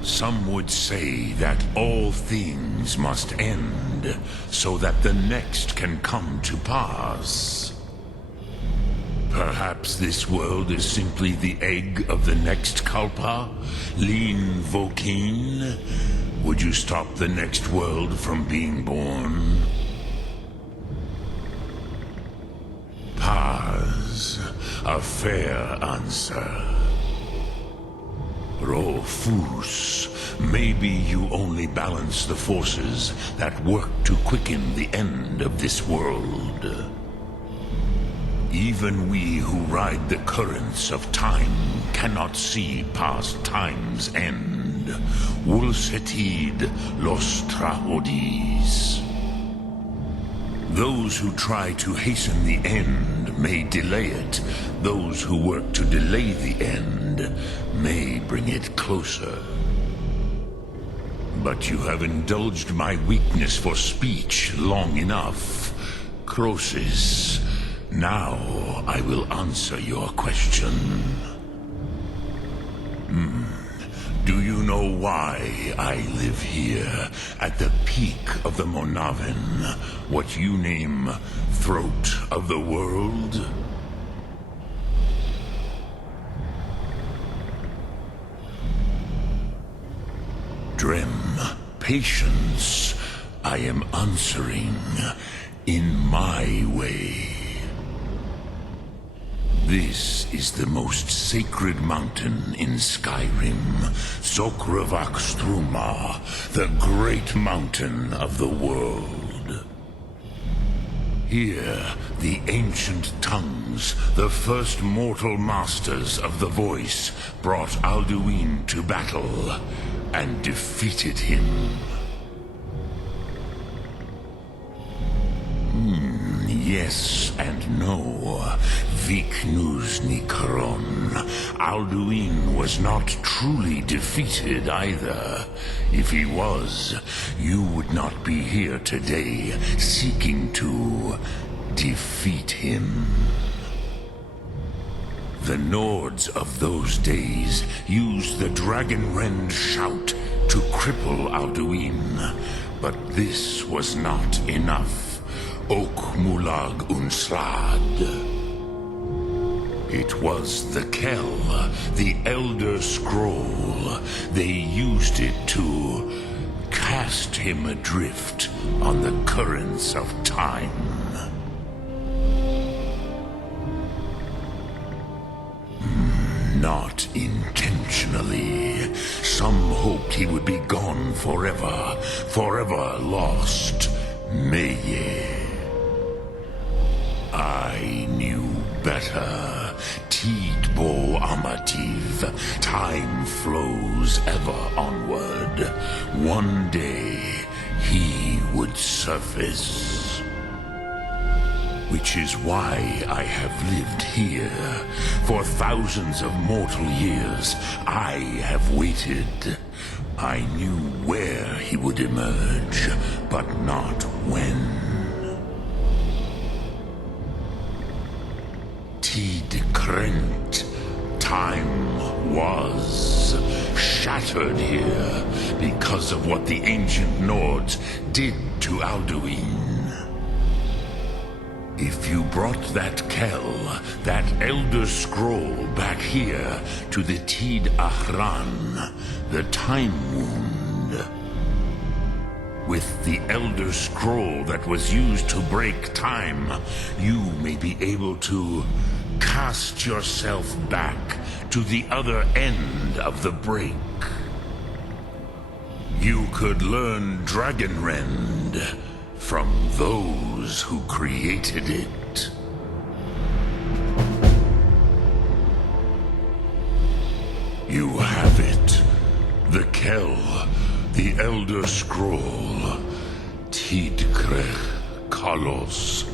Some would say that all things must end, so that the next can come to pass. Perhaps this world is simply the egg of the next Kalpa, Lean Vokeen. Would you stop the next world from being born? Paz, a fair answer. Rofus, maybe you only balance the forces that work to quicken the end of this world. Even we who ride the currents of time cannot see past time's end. Wulsetid los trahodis. Those who try to hasten the end may delay it. Those who work to delay the end may bring it closer. But you have indulged my weakness for speech long enough. Croesus, now I will answer your question. Do you know why I live here, at the peak of the Monavin, what you name Throat of the World? Drem, patience. I am answering in my way. This is the most sacred mountain in Skyrim, Zokravak Struma, the great mountain of the world. Here, the ancient tongues, the first mortal masters of the voice, brought Alduin to battle and defeated him. Yes and no. Viknus Nikaron. Alduin was not truly defeated either. If he was, you would not be here today seeking to defeat him. The Nords of those days used the Dragonrend shout to cripple Alduin, but this was not enough. Ok Mulag Unslad. It was the Kell, the Elder Scroll. They used it to cast him adrift on the currents of time. Not intentionally. Some hoped he would be gone forever, forever lost. Meye. I knew better. Tidbo Amativ. Time flows ever onward. One day, he would surface. Which is why I have lived here. For thousands of mortal years, I have waited. I knew where he would emerge, but not when. Tid Krent. Time was shattered here because of what the ancient Nords did to Alduin. If you brought that Kell, that Elder Scroll back here to the Tid Ahran, the Time Wound, with the Elder Scroll that was used to break time, you may be able to cast yourself back to the other end of the break. You could learn Dragonrend from those who created it. You have it. The Kell, the Elder Scroll, Tidkrech Kalos.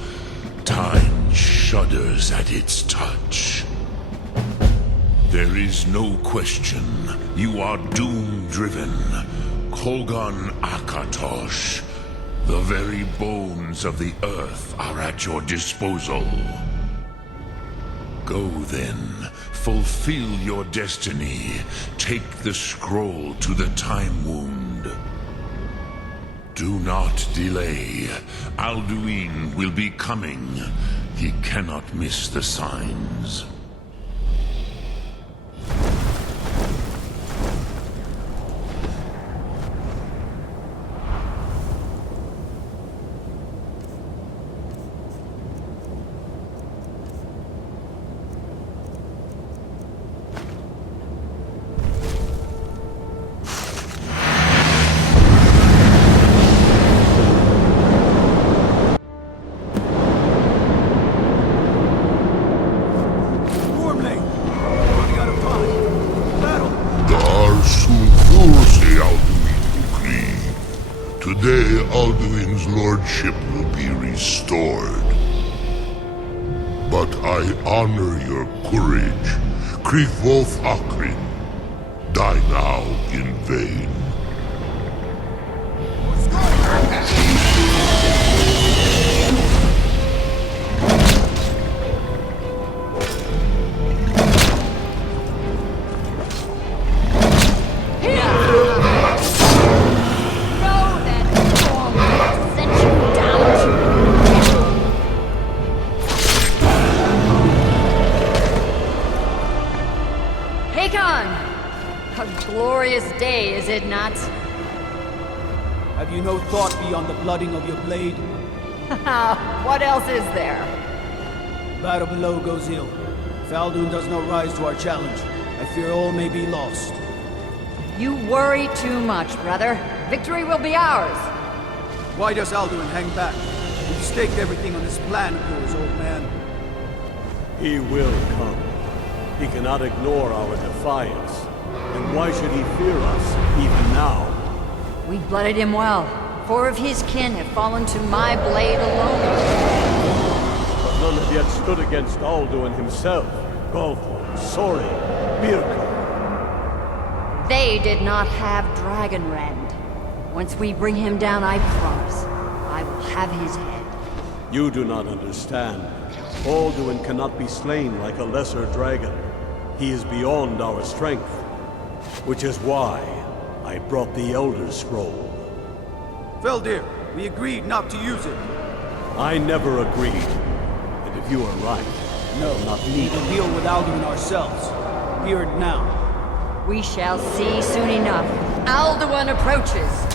Time shudders at its touch. There is no question. You are doom-driven. Kogan Akatosh. The very bones of the earth are at your disposal. Go then, fulfill your destiny. Take the scroll to the Time Wound. Do not delay. Alduin will be coming. He cannot miss the signs. Today, Alduin's lordship will be restored. But I honor your courage. Krikvoth Akrin. Die now in vain. Day, is it not? Have you no thought beyond the blooding of your blade? What else is there? Battle below goes ill. If Alduin does not rise to our challenge, I fear all may be lost. You worry too much, brother. Victory will be ours. Why does Alduin hang back? We've staked everything on this plan of yours, old man. He will come. He cannot ignore our defiance. And why should he fear us, even now? We blooded him well. 4 of his kin have fallen to my blade alone. But none have yet stood against Alduin himself. Golfo, Sori, Birka. They did not have Dragonrend. Once we bring him down, I promise, I will have his head. You do not understand. Alduin cannot be slain like a lesser dragon. He is beyond our strength. Which is why I brought the Elder Scroll. Veldir, we agreed not to use it. I never agreed. And if you are right, No, not me. We'll deal with Alduin ourselves. Here and now. We shall see soon enough. Alduin approaches.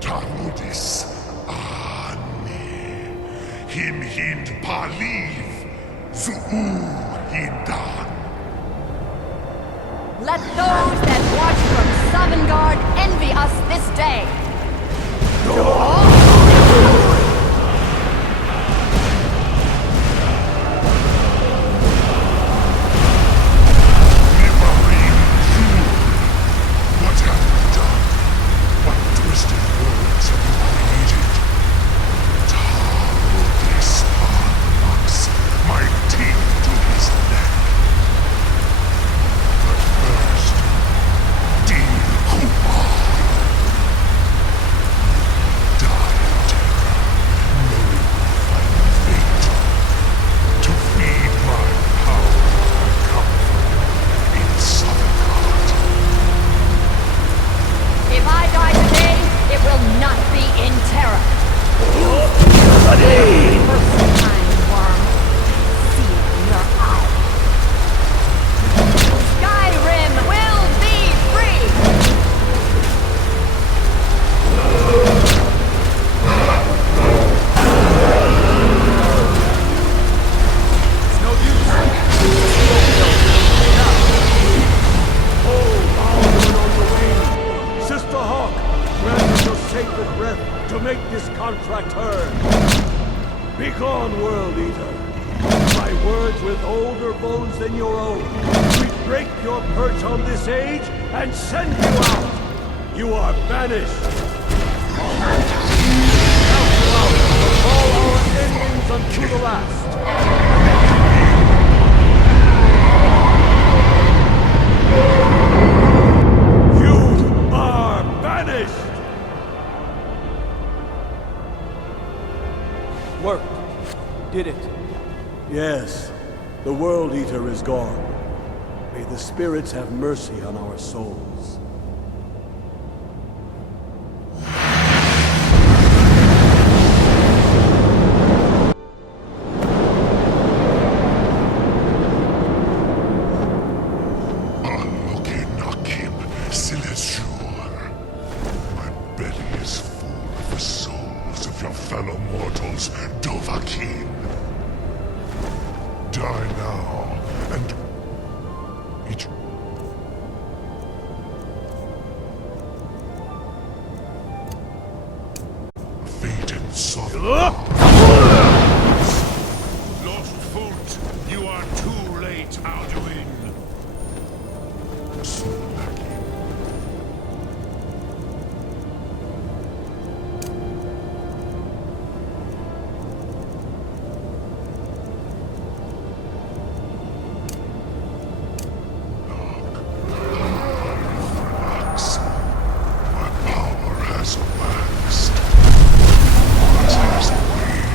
Tarudis Ani Him Hind Paliv Zuu Hindan. Let those that watch from Sovngarde envy us this day. What have you done? What twisted words have you created? Tarudis Anmax, my teeth to his neck. But first, dear Kumar, die in terror, knowing your final fate. To feed my power, I come for you in Sovngarde. If I die today, it will not be in terror. First time, worm. See it in your eye. Skyrim will be free! It's no use. Alduin on the wing! Sister Hawk, grant us your sacred breath to make this contract heard. Begone, World Eater! My words with older bones than your own. We break your perch on this age and send you out! You are banished! Out of all our endings unto the last! You are banished! Worked. Did it. Yes, the World Eater is gone. May the spirits have mercy on our souls. Nakim Silesur. My belly is full of the souls of your fellow mortals, Dovahkiin. Die now, and each fate and sorrow. Lost foot, you are too late, Alduin. My power has waxed. What has waned?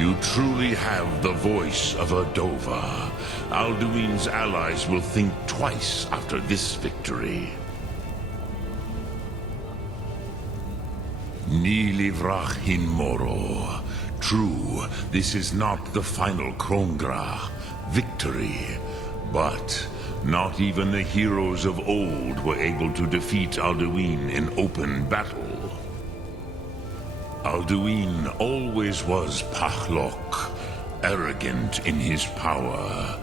You truly have the voice of a Dova. Alduin's allies will think twice after this victory. Ni livrach hin moro. True, this is not the final Krongrach victory, but not even the heroes of old were able to defeat Alduin in open battle. Alduin always was Pachlok, arrogant in his power.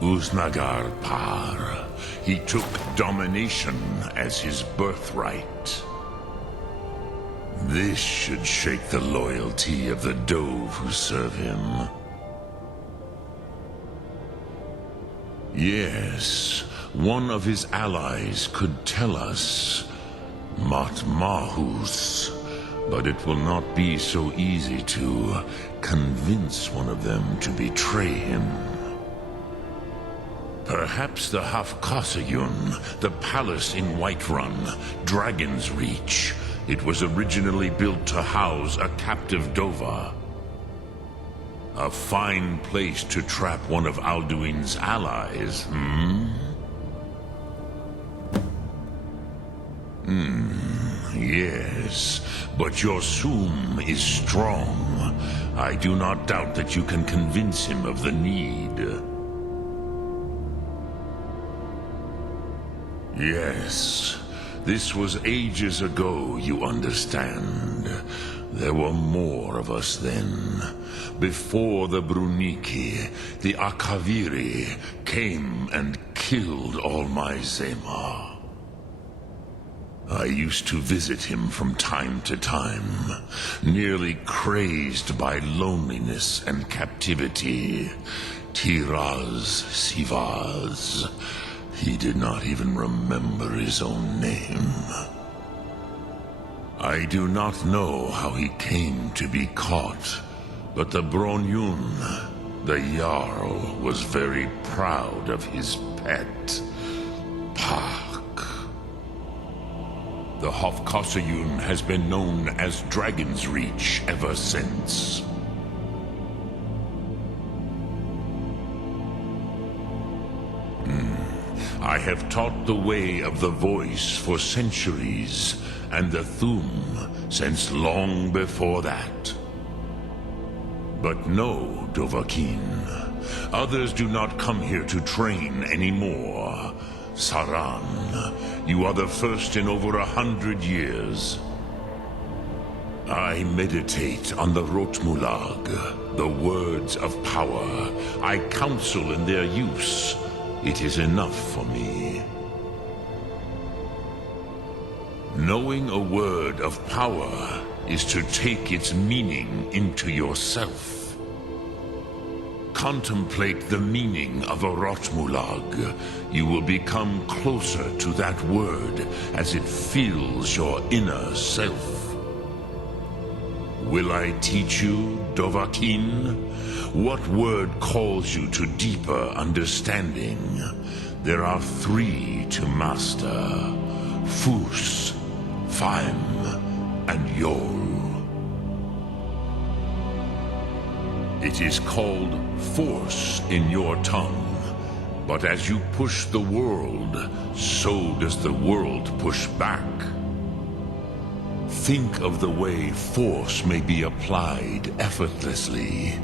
Uznagar Par. He took domination as his birthright. This should shake the loyalty of the Dove who serve him. Yes, one of his allies could tell us. Matmahus. But it will not be so easy to convince one of them to betray him. Perhaps the Hafkasayun, the palace in Whiterun, Dragon's Reach. It was originally built to house a captive Dova. A fine place to trap one of Alduin's allies, Yes, but your Sum is strong. I do not doubt that you can convince him of the need. Yes, this was ages ago, you understand. There were more of us then. Before the Bruniki, the Akaviri came and killed all my Zema. I used to visit him from time to time, nearly crazed by loneliness and captivity. Tiraz Sivaz. He did not even remember his own name. I do not know how he came to be caught, but the Bronyun, the Jarl, was very proud of his pet, Pak. The Hofkosayun has been known as Dragon's Reach ever since. I have taught the way of the voice for centuries, and the Thum since long before that. But no, Dovahkiin. Others do not come here to train anymore. Saran, you are the first in over 100 years. I meditate on the Rotmulag, the words of power. I counsel in their use. It is enough for me. Knowing a word of power is to take its meaning into yourself. Contemplate the meaning of a Rotmulag. You will become closer to that word as it fills your inner self. Will I teach you, Dovahkiin? What word calls you to deeper understanding? There are 3 to master: Fus, Faim, and Yol. It is called force in your tongue, but as you push the world, so does the world push back. Think of the way force may be applied effortlessly.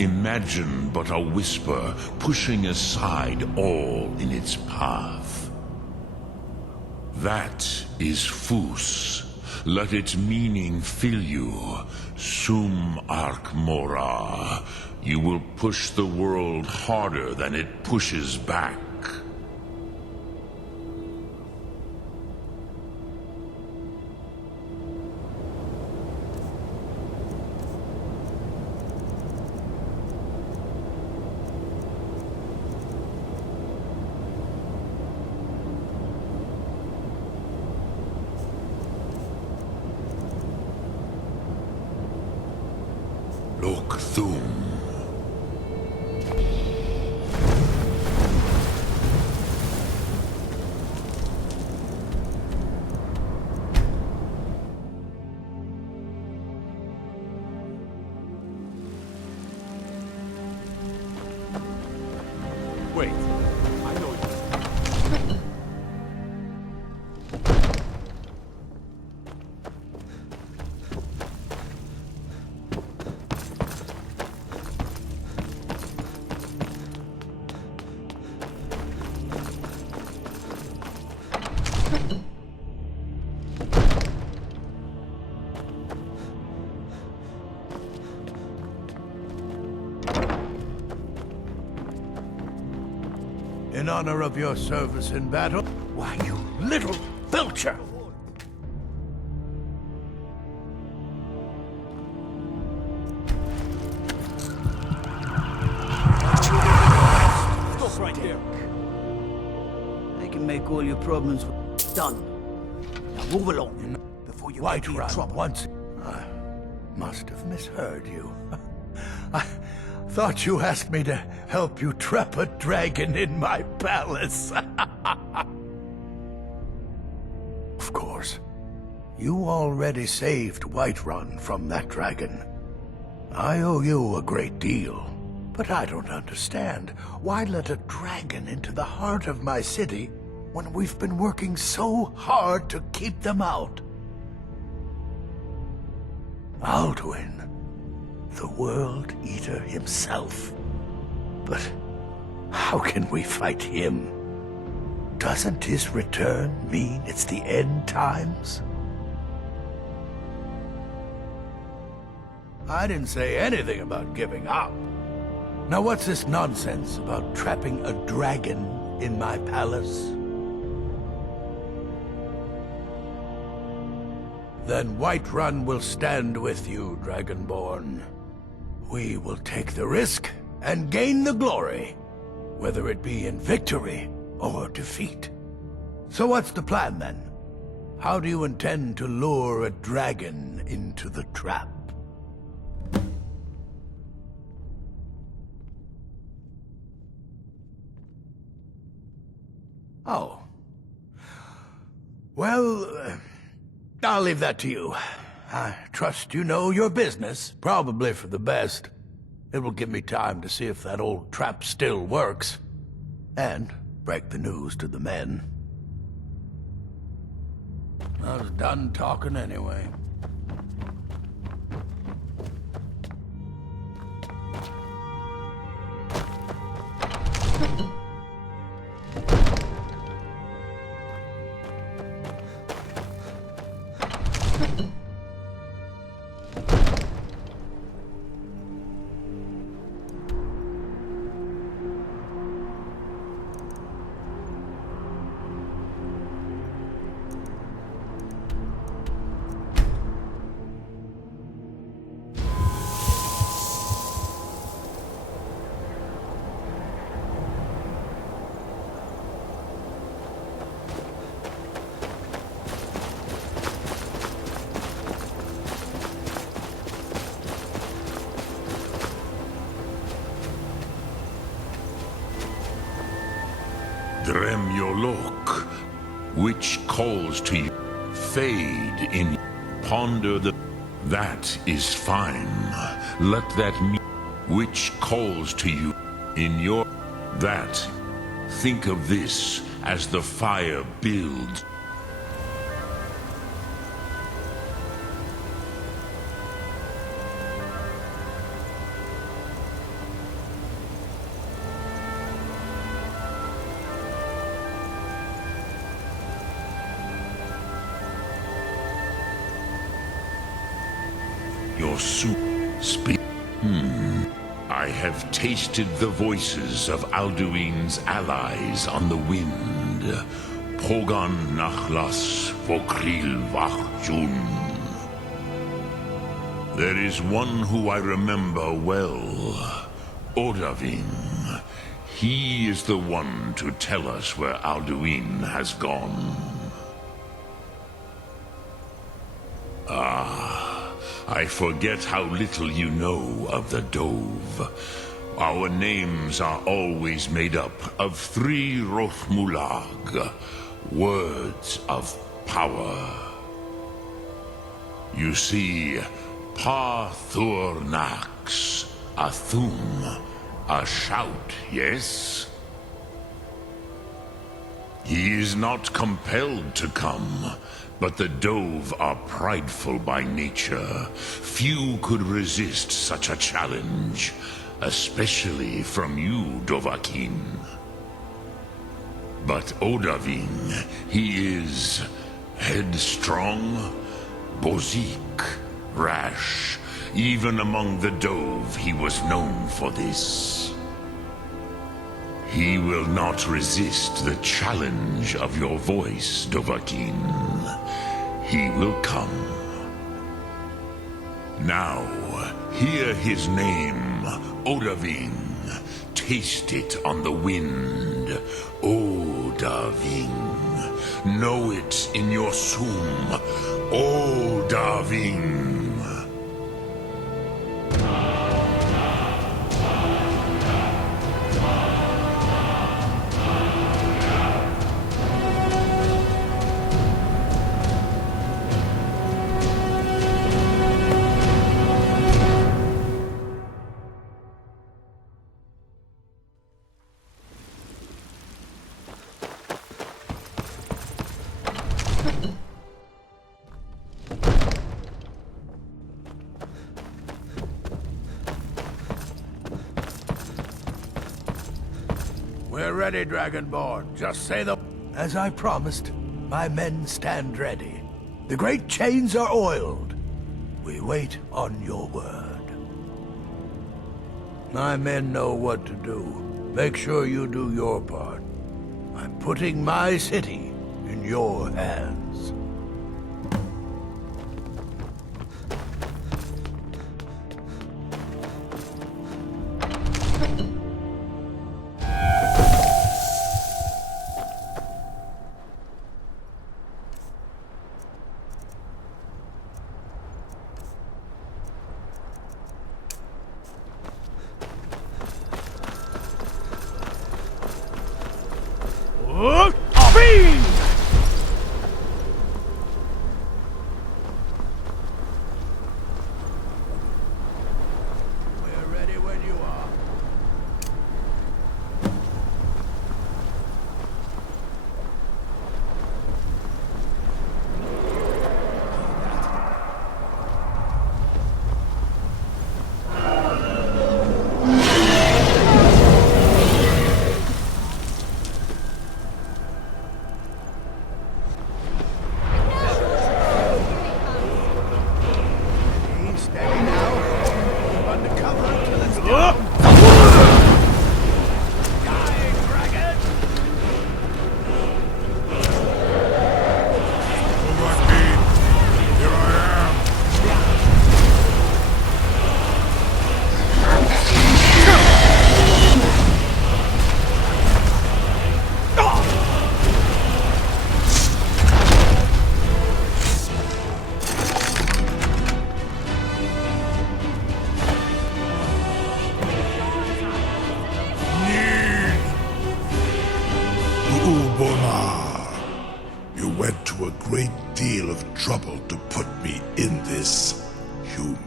Imagine but a whisper pushing aside all in its path. That is Fus. Let its meaning fill you. Sum Ark Mora. You will push the world harder than it pushes back. Look Thum. Wait, I know you. In honor of your service in battle? Why, you little filcher! Stop right there. I can make all your problems done. Now move along before you get me in trouble. Once I must have misheard you. I thought you asked me to help you trap a dragon in my palace. Of course. You already saved Whiterun from that dragon. I owe you a great deal. But I don't understand. Why let a dragon into the heart of my city when we've been working so hard to keep them out? Alduin, the World Eater himself. But how can we fight him? Doesn't his return mean it's the end times? I didn't say anything about giving up. Now what's this nonsense about trapping a dragon in my palace? Then Whiterun will stand with you, Dragonborn. We will take the risk and gain the glory, whether it be in victory or defeat. So what's the plan, then? How do you intend to lure a dragon into the trap? Oh. Well, I'll leave that to you. I trust you know your business, probably for the best. It will give me time to see if that old trap still works, and break the news to the men. I was done talking anyway. your look, which calls to you, fade in, ponder the, that is fine. Let that which calls to you in your, that, think of this as the fire builds. Your soup speak. I have tasted the voices of Alduin's allies on the wind. Pogan Nachlas Vokril Vachjun. There is one who I remember well, Odavin. He is the one to tell us where Alduin has gone. I forget how little you know of the Dove. Our names are always made up of 3 Rothmulag, words of power. You see, Pa Thur Nax, a thum, a shout, yes? He is not compelled to come, but the Dove are prideful by nature. Few could resist such a challenge, especially from you, Dovahkiin. But Odavin, he is headstrong, bozik, rash. Even among the Dove, he was known for this. He will not resist the challenge of your voice, Dovahkiin. He will come. Now, hear his name, Odavin. Taste it on the wind, Odavin. Know it in your soom, Odavin. We're ready, Dragonborn. Just say the... As I promised, my men stand ready. The great chains are oiled. We wait on your word. My men know what to do. Make sure you do your part. I'm putting my city in your hands.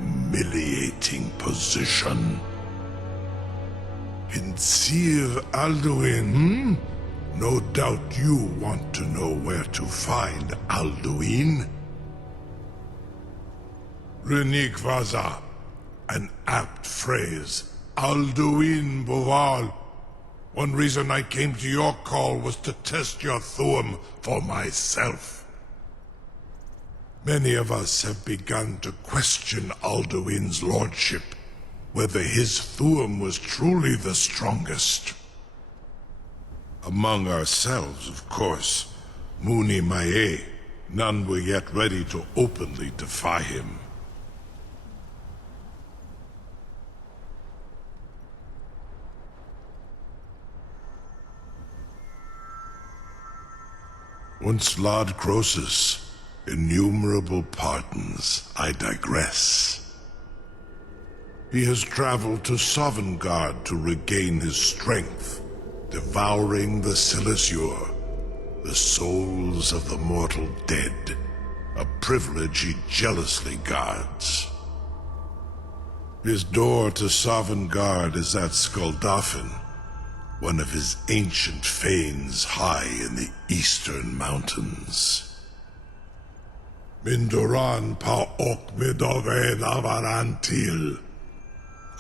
humiliating position. Vizier Alduin, No doubt you want to know where to find Alduin. Renik Vaza, an apt phrase. Alduin Boval. One reason I came to your call was to test your Thuum for myself. Many of us have begun to question Alduin's lordship, whether his Thuum was truly the strongest. Among ourselves, of course, Muni Mae, none were yet ready to openly defy him. Once Lord Croesus, innumerable pardons, I digress. He has traveled to Sovngarde to regain his strength, devouring the Silesure, the souls of the mortal dead, a privilege he jealously guards. His door to Sovngarde is at Skuldafn, one of his ancient fanes high in the eastern mountains. Mindoran pa ok midove lavarantil.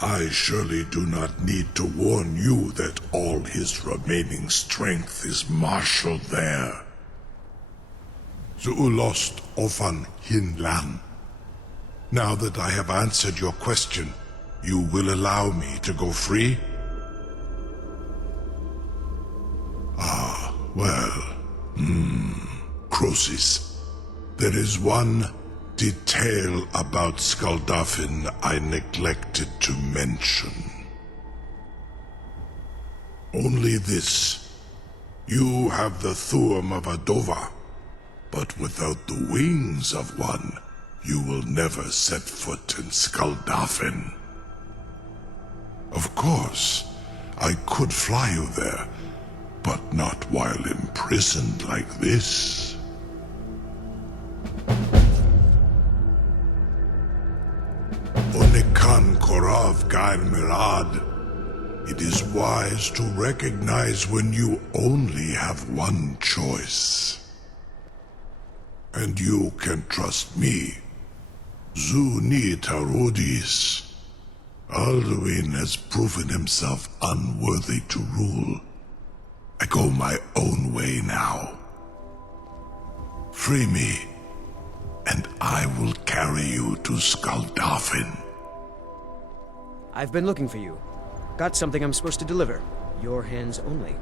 I surely do not need to warn you that all his remaining strength is marshaled there. Zuulost ofan hinlan. Now that I have answered your question, you will allow me to go free? Ah, well, Croesus, there is one detail about Skuldafn I neglected to mention. Only this. You have the Thuum of a Dova, but without the wings of one, you will never set foot in Skuldafn. Of course, I could fly you there, but not while imprisoned like this. Onikan Korav Gain Mirad. It is wise to recognize when you only have one choice. And you can trust me. Zuni Tarudis. Alduin has proven himself unworthy to rule. I go my own way now. Free me, and I will carry you to Skuldafn. I've been looking for you. Got something I'm supposed to deliver. Your hands only.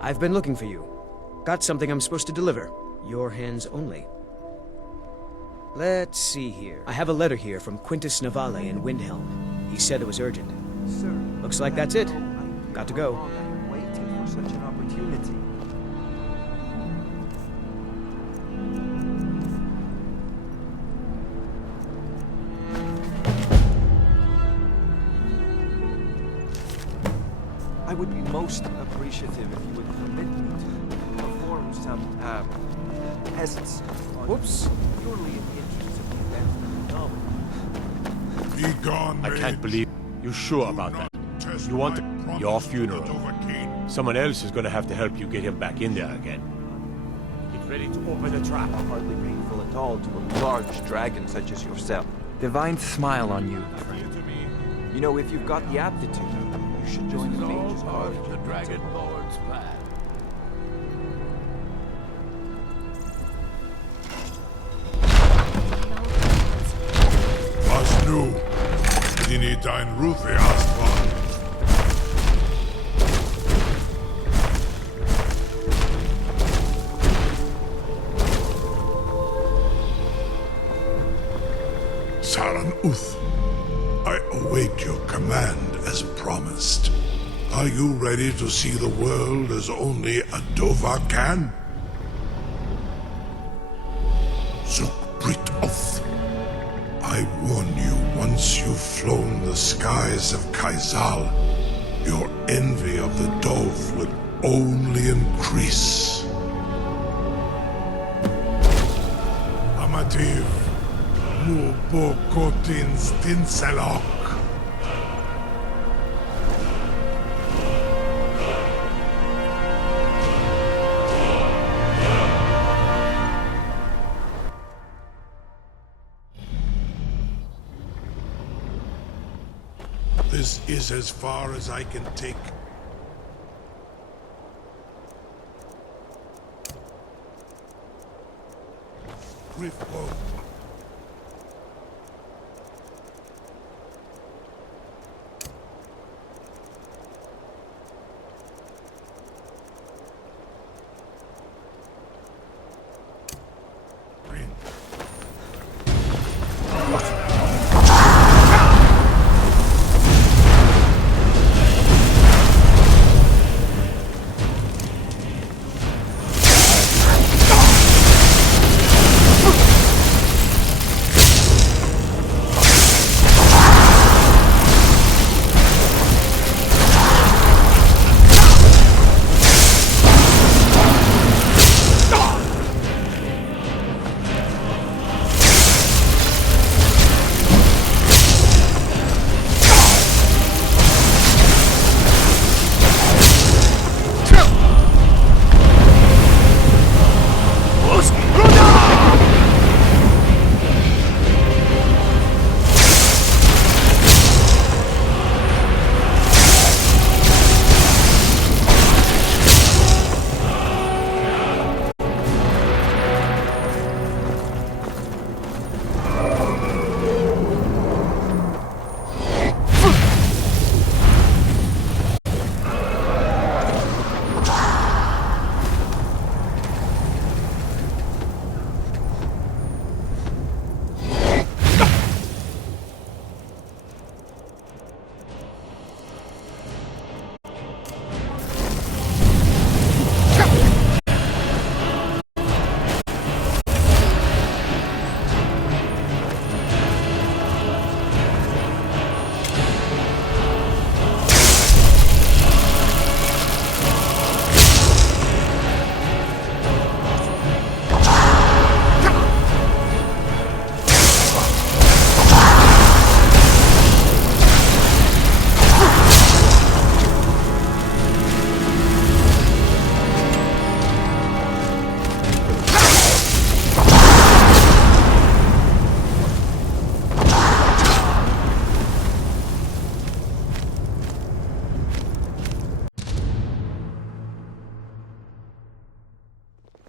I've been looking for you. Got something I'm supposed to deliver. Your hands only. Let's see here. I have a letter here from Quintus Navale in Windhelm. He said it was urgent. Sir, looks like that's it. Got to go. I am waiting for such an opportunity. I would be most appreciative if you would permit me to perform some tests. Whoops. Purely in the interest of the advancement of knowledge. Be gone, I can't believe you sure about that. You want your funeral. Someone else is gonna have to help you get him back in there again. Get ready to open the trap. Hardly painful at all to a large dragon such as yourself. Divine smile on you. You know, if you've got the aptitude, you should join the mages part of the Dragon Lord's path. Was nu? Dini dein Rufe Astron. Saran Uth, I await your command as promised. Are you ready to see the world as only a Dova can? Zukbrit Oth. I warn you, once you've flown the skies of Kaizal, your envy of the Dove will only increase. Amativ, Mubokotin Stinselok. This is as far as I can take. Griffbone.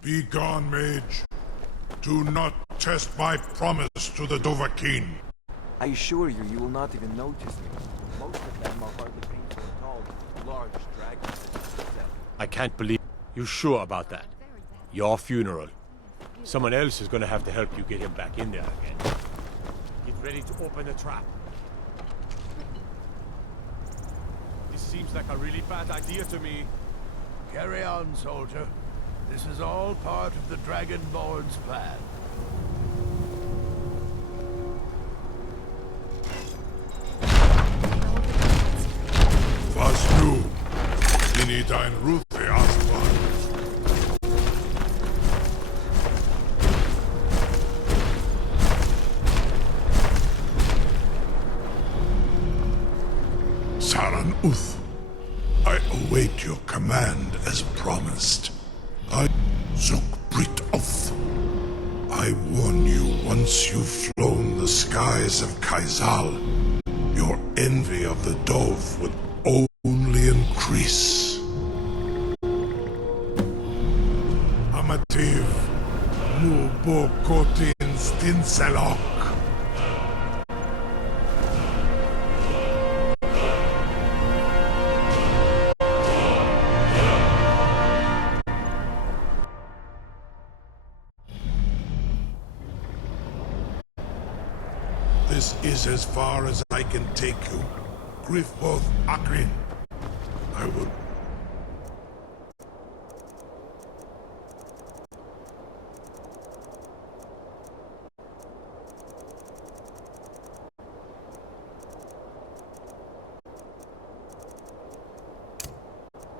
Be gone, mage. Do not test my promise to the Dovahkiin. I assure you, you will not even notice me. Most of them are hardly painful at all. Large dragons. I can't believe... You sure about that? Your funeral. Someone else is gonna have to help you get him back in there again. Get ready to open the trap. This seems like a really bad idea to me. Carry on, soldier. This is all part of the Dragonborn's plan. Was du? Bin ich dein Ruf erstmal? Saran Uth, I await your command as promised. I Zuk Brit Oth. I warn you, once you've flown the skies of Kaizal, your envy of the Dove will only increase. Amativ Mubokotin Stinselok. This is as far as I can take you. Griffboth Akrin. I would...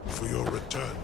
for your return.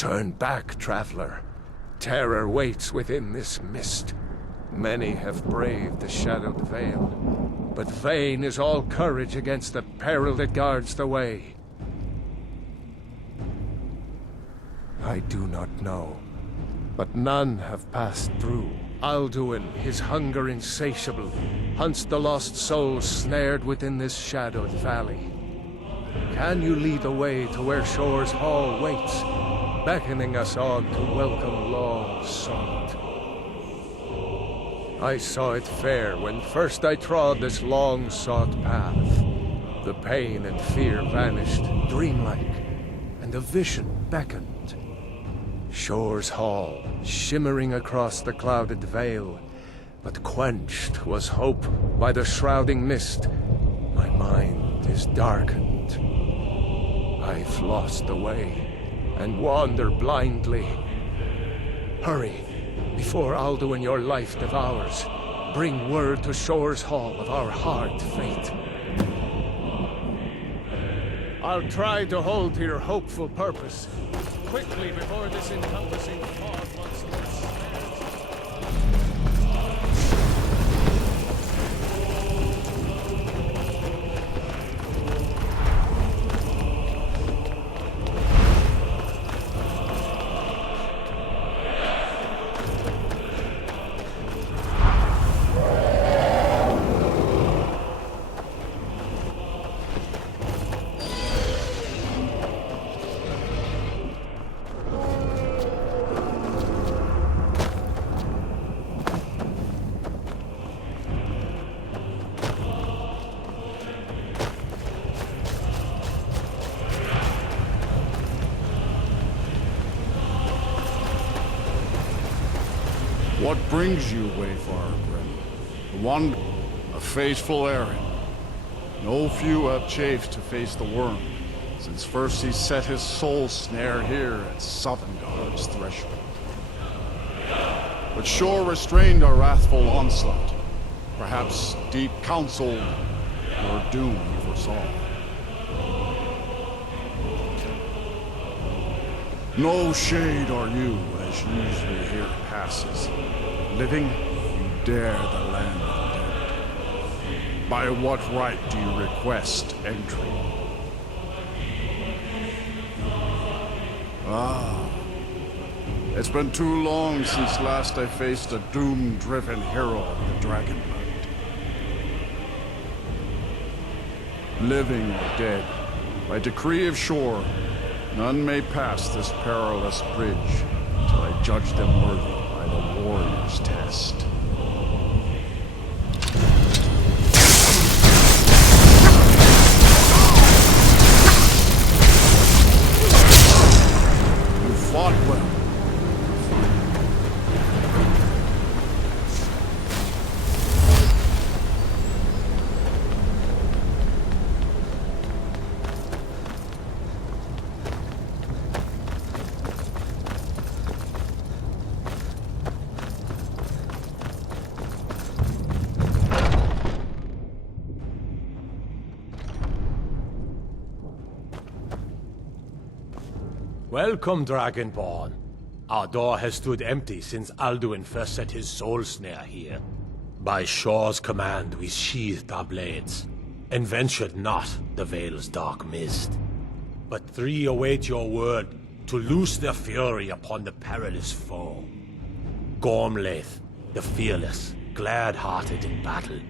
Turn back, traveler. Terror waits within this mist. Many have braved the shadowed veil, but vain is all courage against the peril that guards the way. I do not know, but none have passed through. Alduin, his hunger insatiable, hunts the lost souls snared within this shadowed valley. Can you lead the way to where Shore's Hall waits, beckoning us on to welcome long sought? I saw it fair when first I trod this long-sought path. The pain and fear vanished, dreamlike, and a vision beckoned. Shore's Hall, shimmering across the clouded veil, but quenched was hope by the shrouding mist. My mind is darkened. I've lost the way, and wander blindly. Hurry, before Alduin your life devours. Bring word to Shore's Hall of our hard fate. I'll try to hold to your hopeful purpose. Quickly, before this encompassing fog once more What brings you, wayfarer Grim? One, a faithful errand. No few have chafed to face the worm, since first he set his soul snare here at Sovngarde's threshold. But Shore restrained our wrathful onslaught. Perhaps deep counsel your doom he foresaw. No shade are you, as usually here passes. Living, you dare the land of the dead. By what right do you request entry? Ah, it's been too long since last I faced a doom-driven hero of the Dragonblood. Living or dead, by decree of Shore, none may pass this perilous bridge until I judge them worthy by the warrior's test. You fought well. Welcome, Dragonborn. Our door has stood empty since Alduin first set his soul snare here. By Shore's command, we sheathed our blades, and ventured not the Vale's dark mist. But three await your word to loose their fury upon the perilous foe. Gormlaith, the fearless, glad-hearted in battle.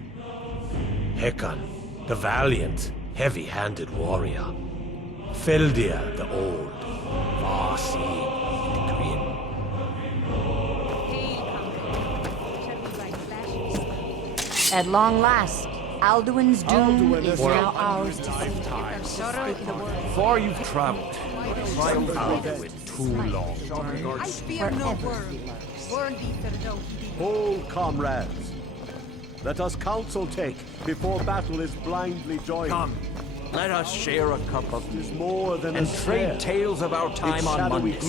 Hekon, the valiant, heavy-handed warrior. Feldir, the old, far-seeing and grim. At long last, Alduin's doom is now ours to see. Far you've traveled, trialed Alduin too long. I fear no word. Hold, comrades. Let us counsel take before battle is blindly joined. Come, let us share a cup of tea more than and trade tales of our time on Mondays,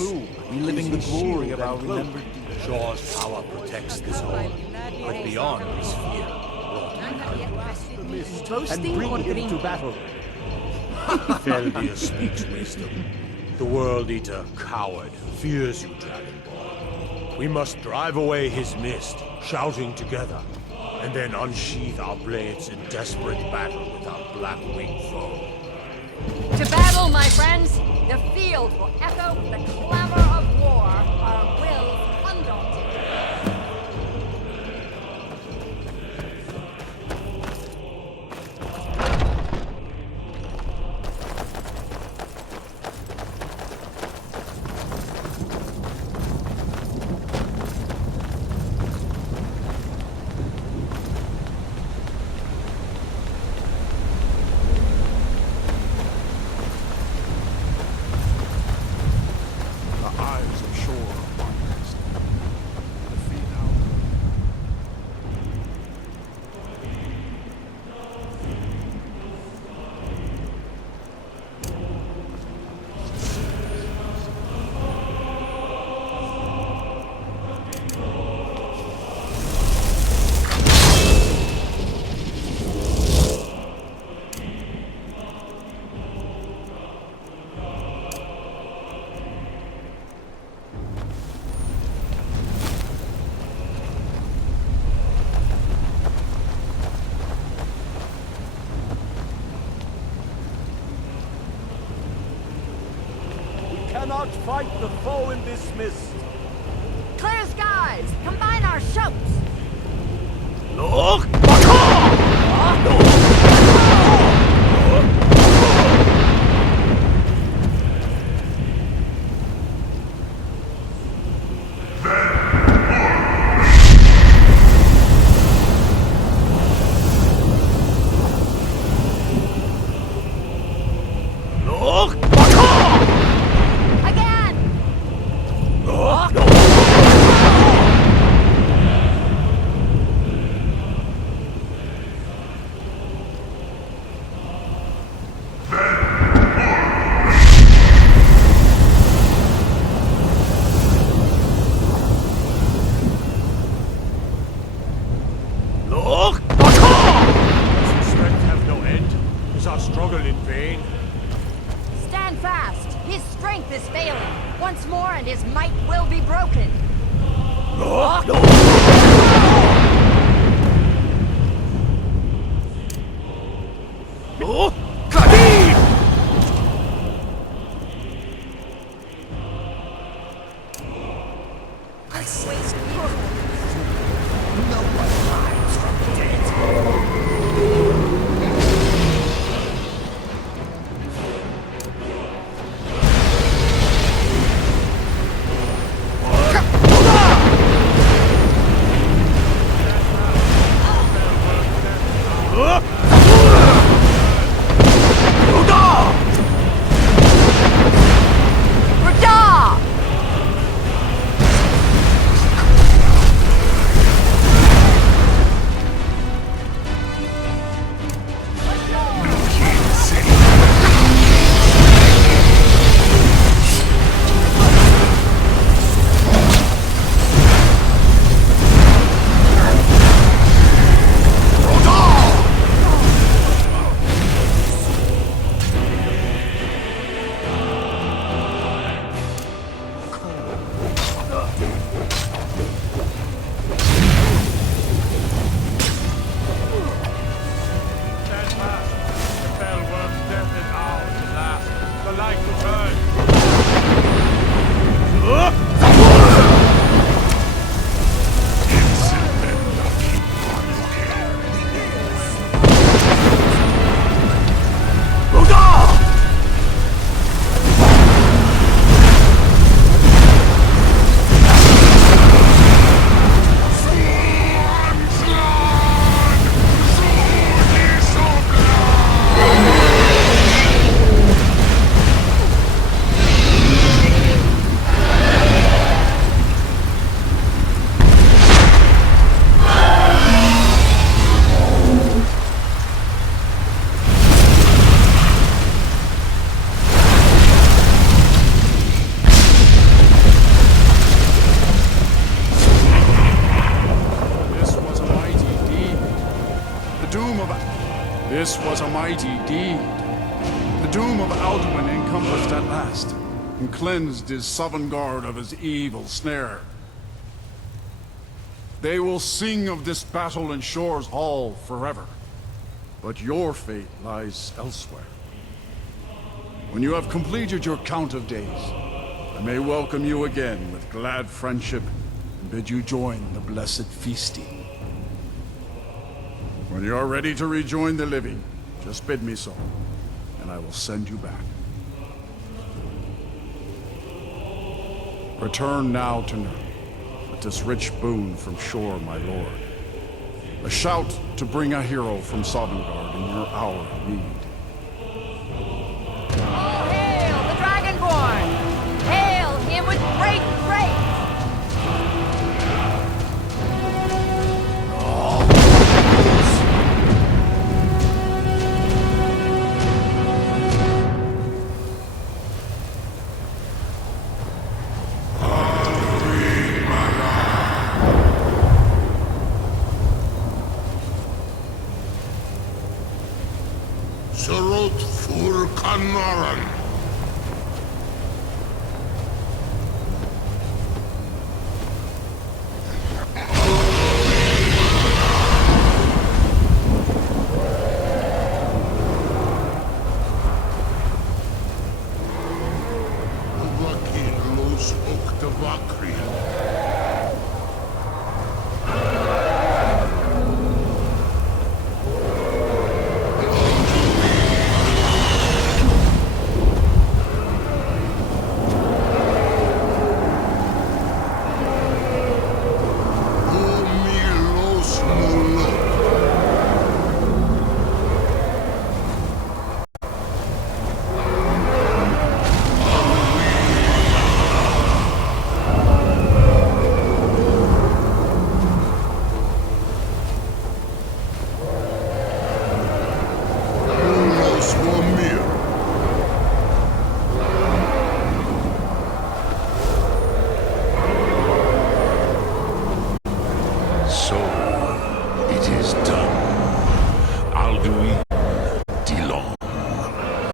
reliving the glory of our remembered deeds. Shore's power protects this home, but beyond is fear. And bring him to battle. Feldir speaks wisdom. The World Eater, coward, fears you, Dragonborn. We must drive away his mist, shouting together, and then unsheath our blades in desperate battle with our black-winged foe. To battle, my friends! The field will echo with the clamor of war, our wills undaunted. Cannot fight the foe in this mist. Clear skies! Combine our shouts! Look! Stand fast! His strength is failing. Once more and his might will be broken. This was a mighty deed. The doom of Alduin encompassed at last. and cleansed his Sovngarde of his evil snare. They will sing of this battle in Shore's Hall forever, but your fate lies elsewhere. When you have completed your count of days, I may welcome you again with glad friendship and bid you join the blessed feasting. When you are ready to rejoin the living, just bid me so, and I will send you back. Return now to Nurn, with this rich boon from Shore, my lord. A shout to bring a hero from Sovngarde in your hour of need. All hail the Dragonborn! Hail him with great praise! Surot fur Kanaran. Vakin los Oktavakrian. So, it is done. Alduin Dilong,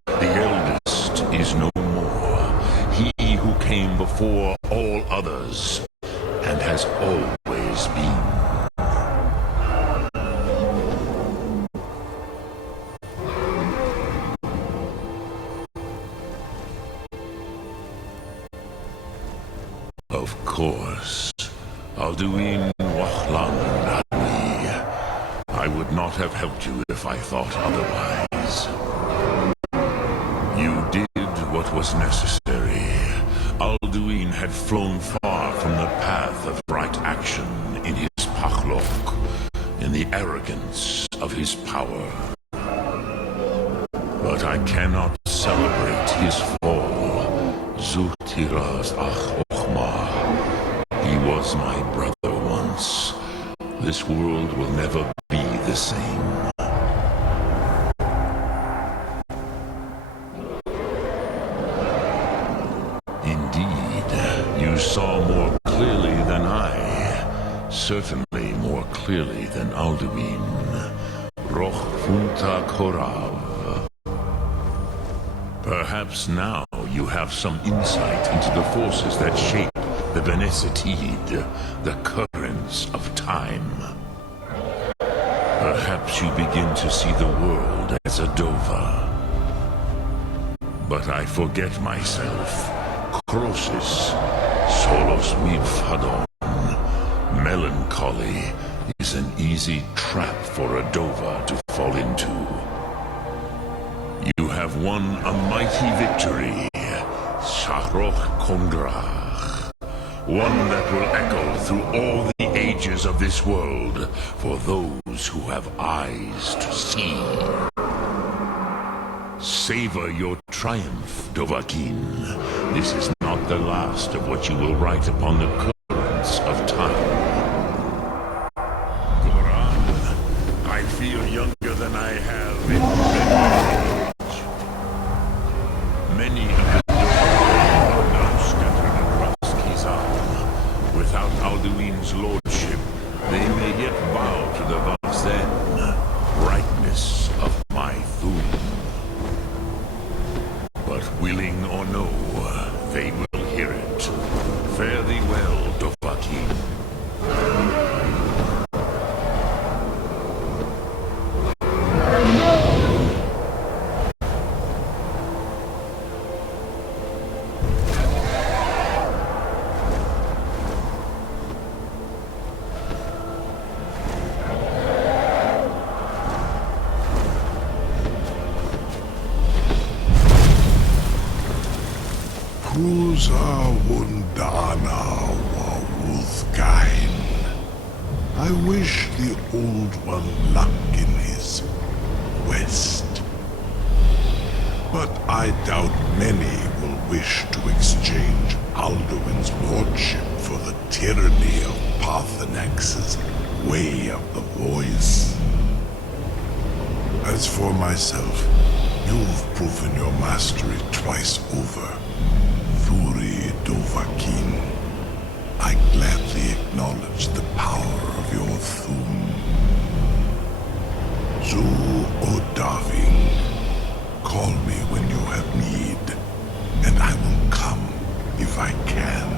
the eldest, is no more. He who came before all others, and has always been. Of course, Alduin Wachlan Dani. I would not have helped you if I thought otherwise. You did what was necessary. Alduin had flown far from the path of right action in his Pachlok, in the arrogance of his power. But I cannot celebrate his fall. Zutiraz Ach Ochma. He was my brother once. This world will never be the same. Indeed, you saw more clearly than I. Certainly more clearly than Alduin. Roch Funta Korav. Perhaps now you have some insight into the forces that shape the Benesitid, the currents of time. Perhaps you begin to see the world as a Dova. But I forget myself. Crosis, solos midfadon. Melancholy is an easy trap for a Dova to fall into. You have won a mighty victory, Shahroch Kongrach. One that will echo through all the ages of this world for those who have eyes to see. Savor your triumph, Dovahkiin. This is not the last of what you will write upon the currents of time. Goran, I feel younger than I have in many age. Many of the Dovahkiin are now scattered across Kizan. Without Alduin's lordship, they may yet bow to the Vaxen, brightness of my Thum. But willing or no, they Usa Wundana wa Wuthgain. I wish the Old One luck in his quest. But I doubt many will wish to exchange Alduin's lordship for the tyranny of Parthenax's Way of the Voice. As for myself, you've proven your mastery twice over. Thuri Dovahkiin, I gladly acknowledge the power of your Thum. Zu Odaving, call me when you have need, and I will come if I can.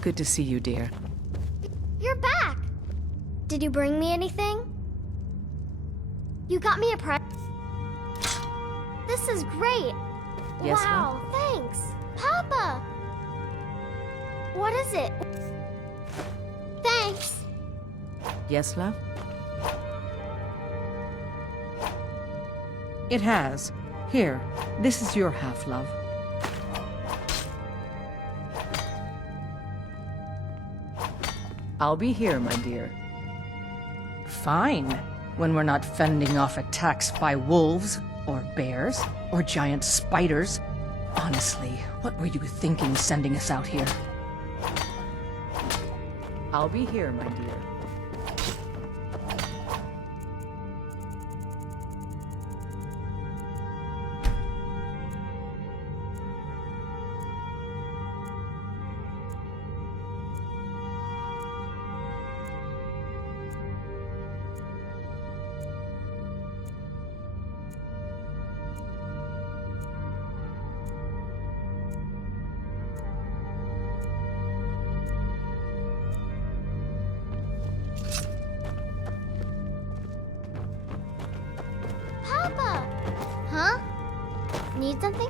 Good to see you, dear. You're back! Did you bring me anything? You got me a present? This is great! Yes, wow, thanks! Papa! What is it? Thanks! Yes, love? It has. Here, this is your half, love. I'll be here, my dear. Fine, when we're not fending off attacks by wolves, or bears, or giant spiders. Honestly, what were you thinking sending us out here? I'll be here, my dear. Papa! Huh? Need something?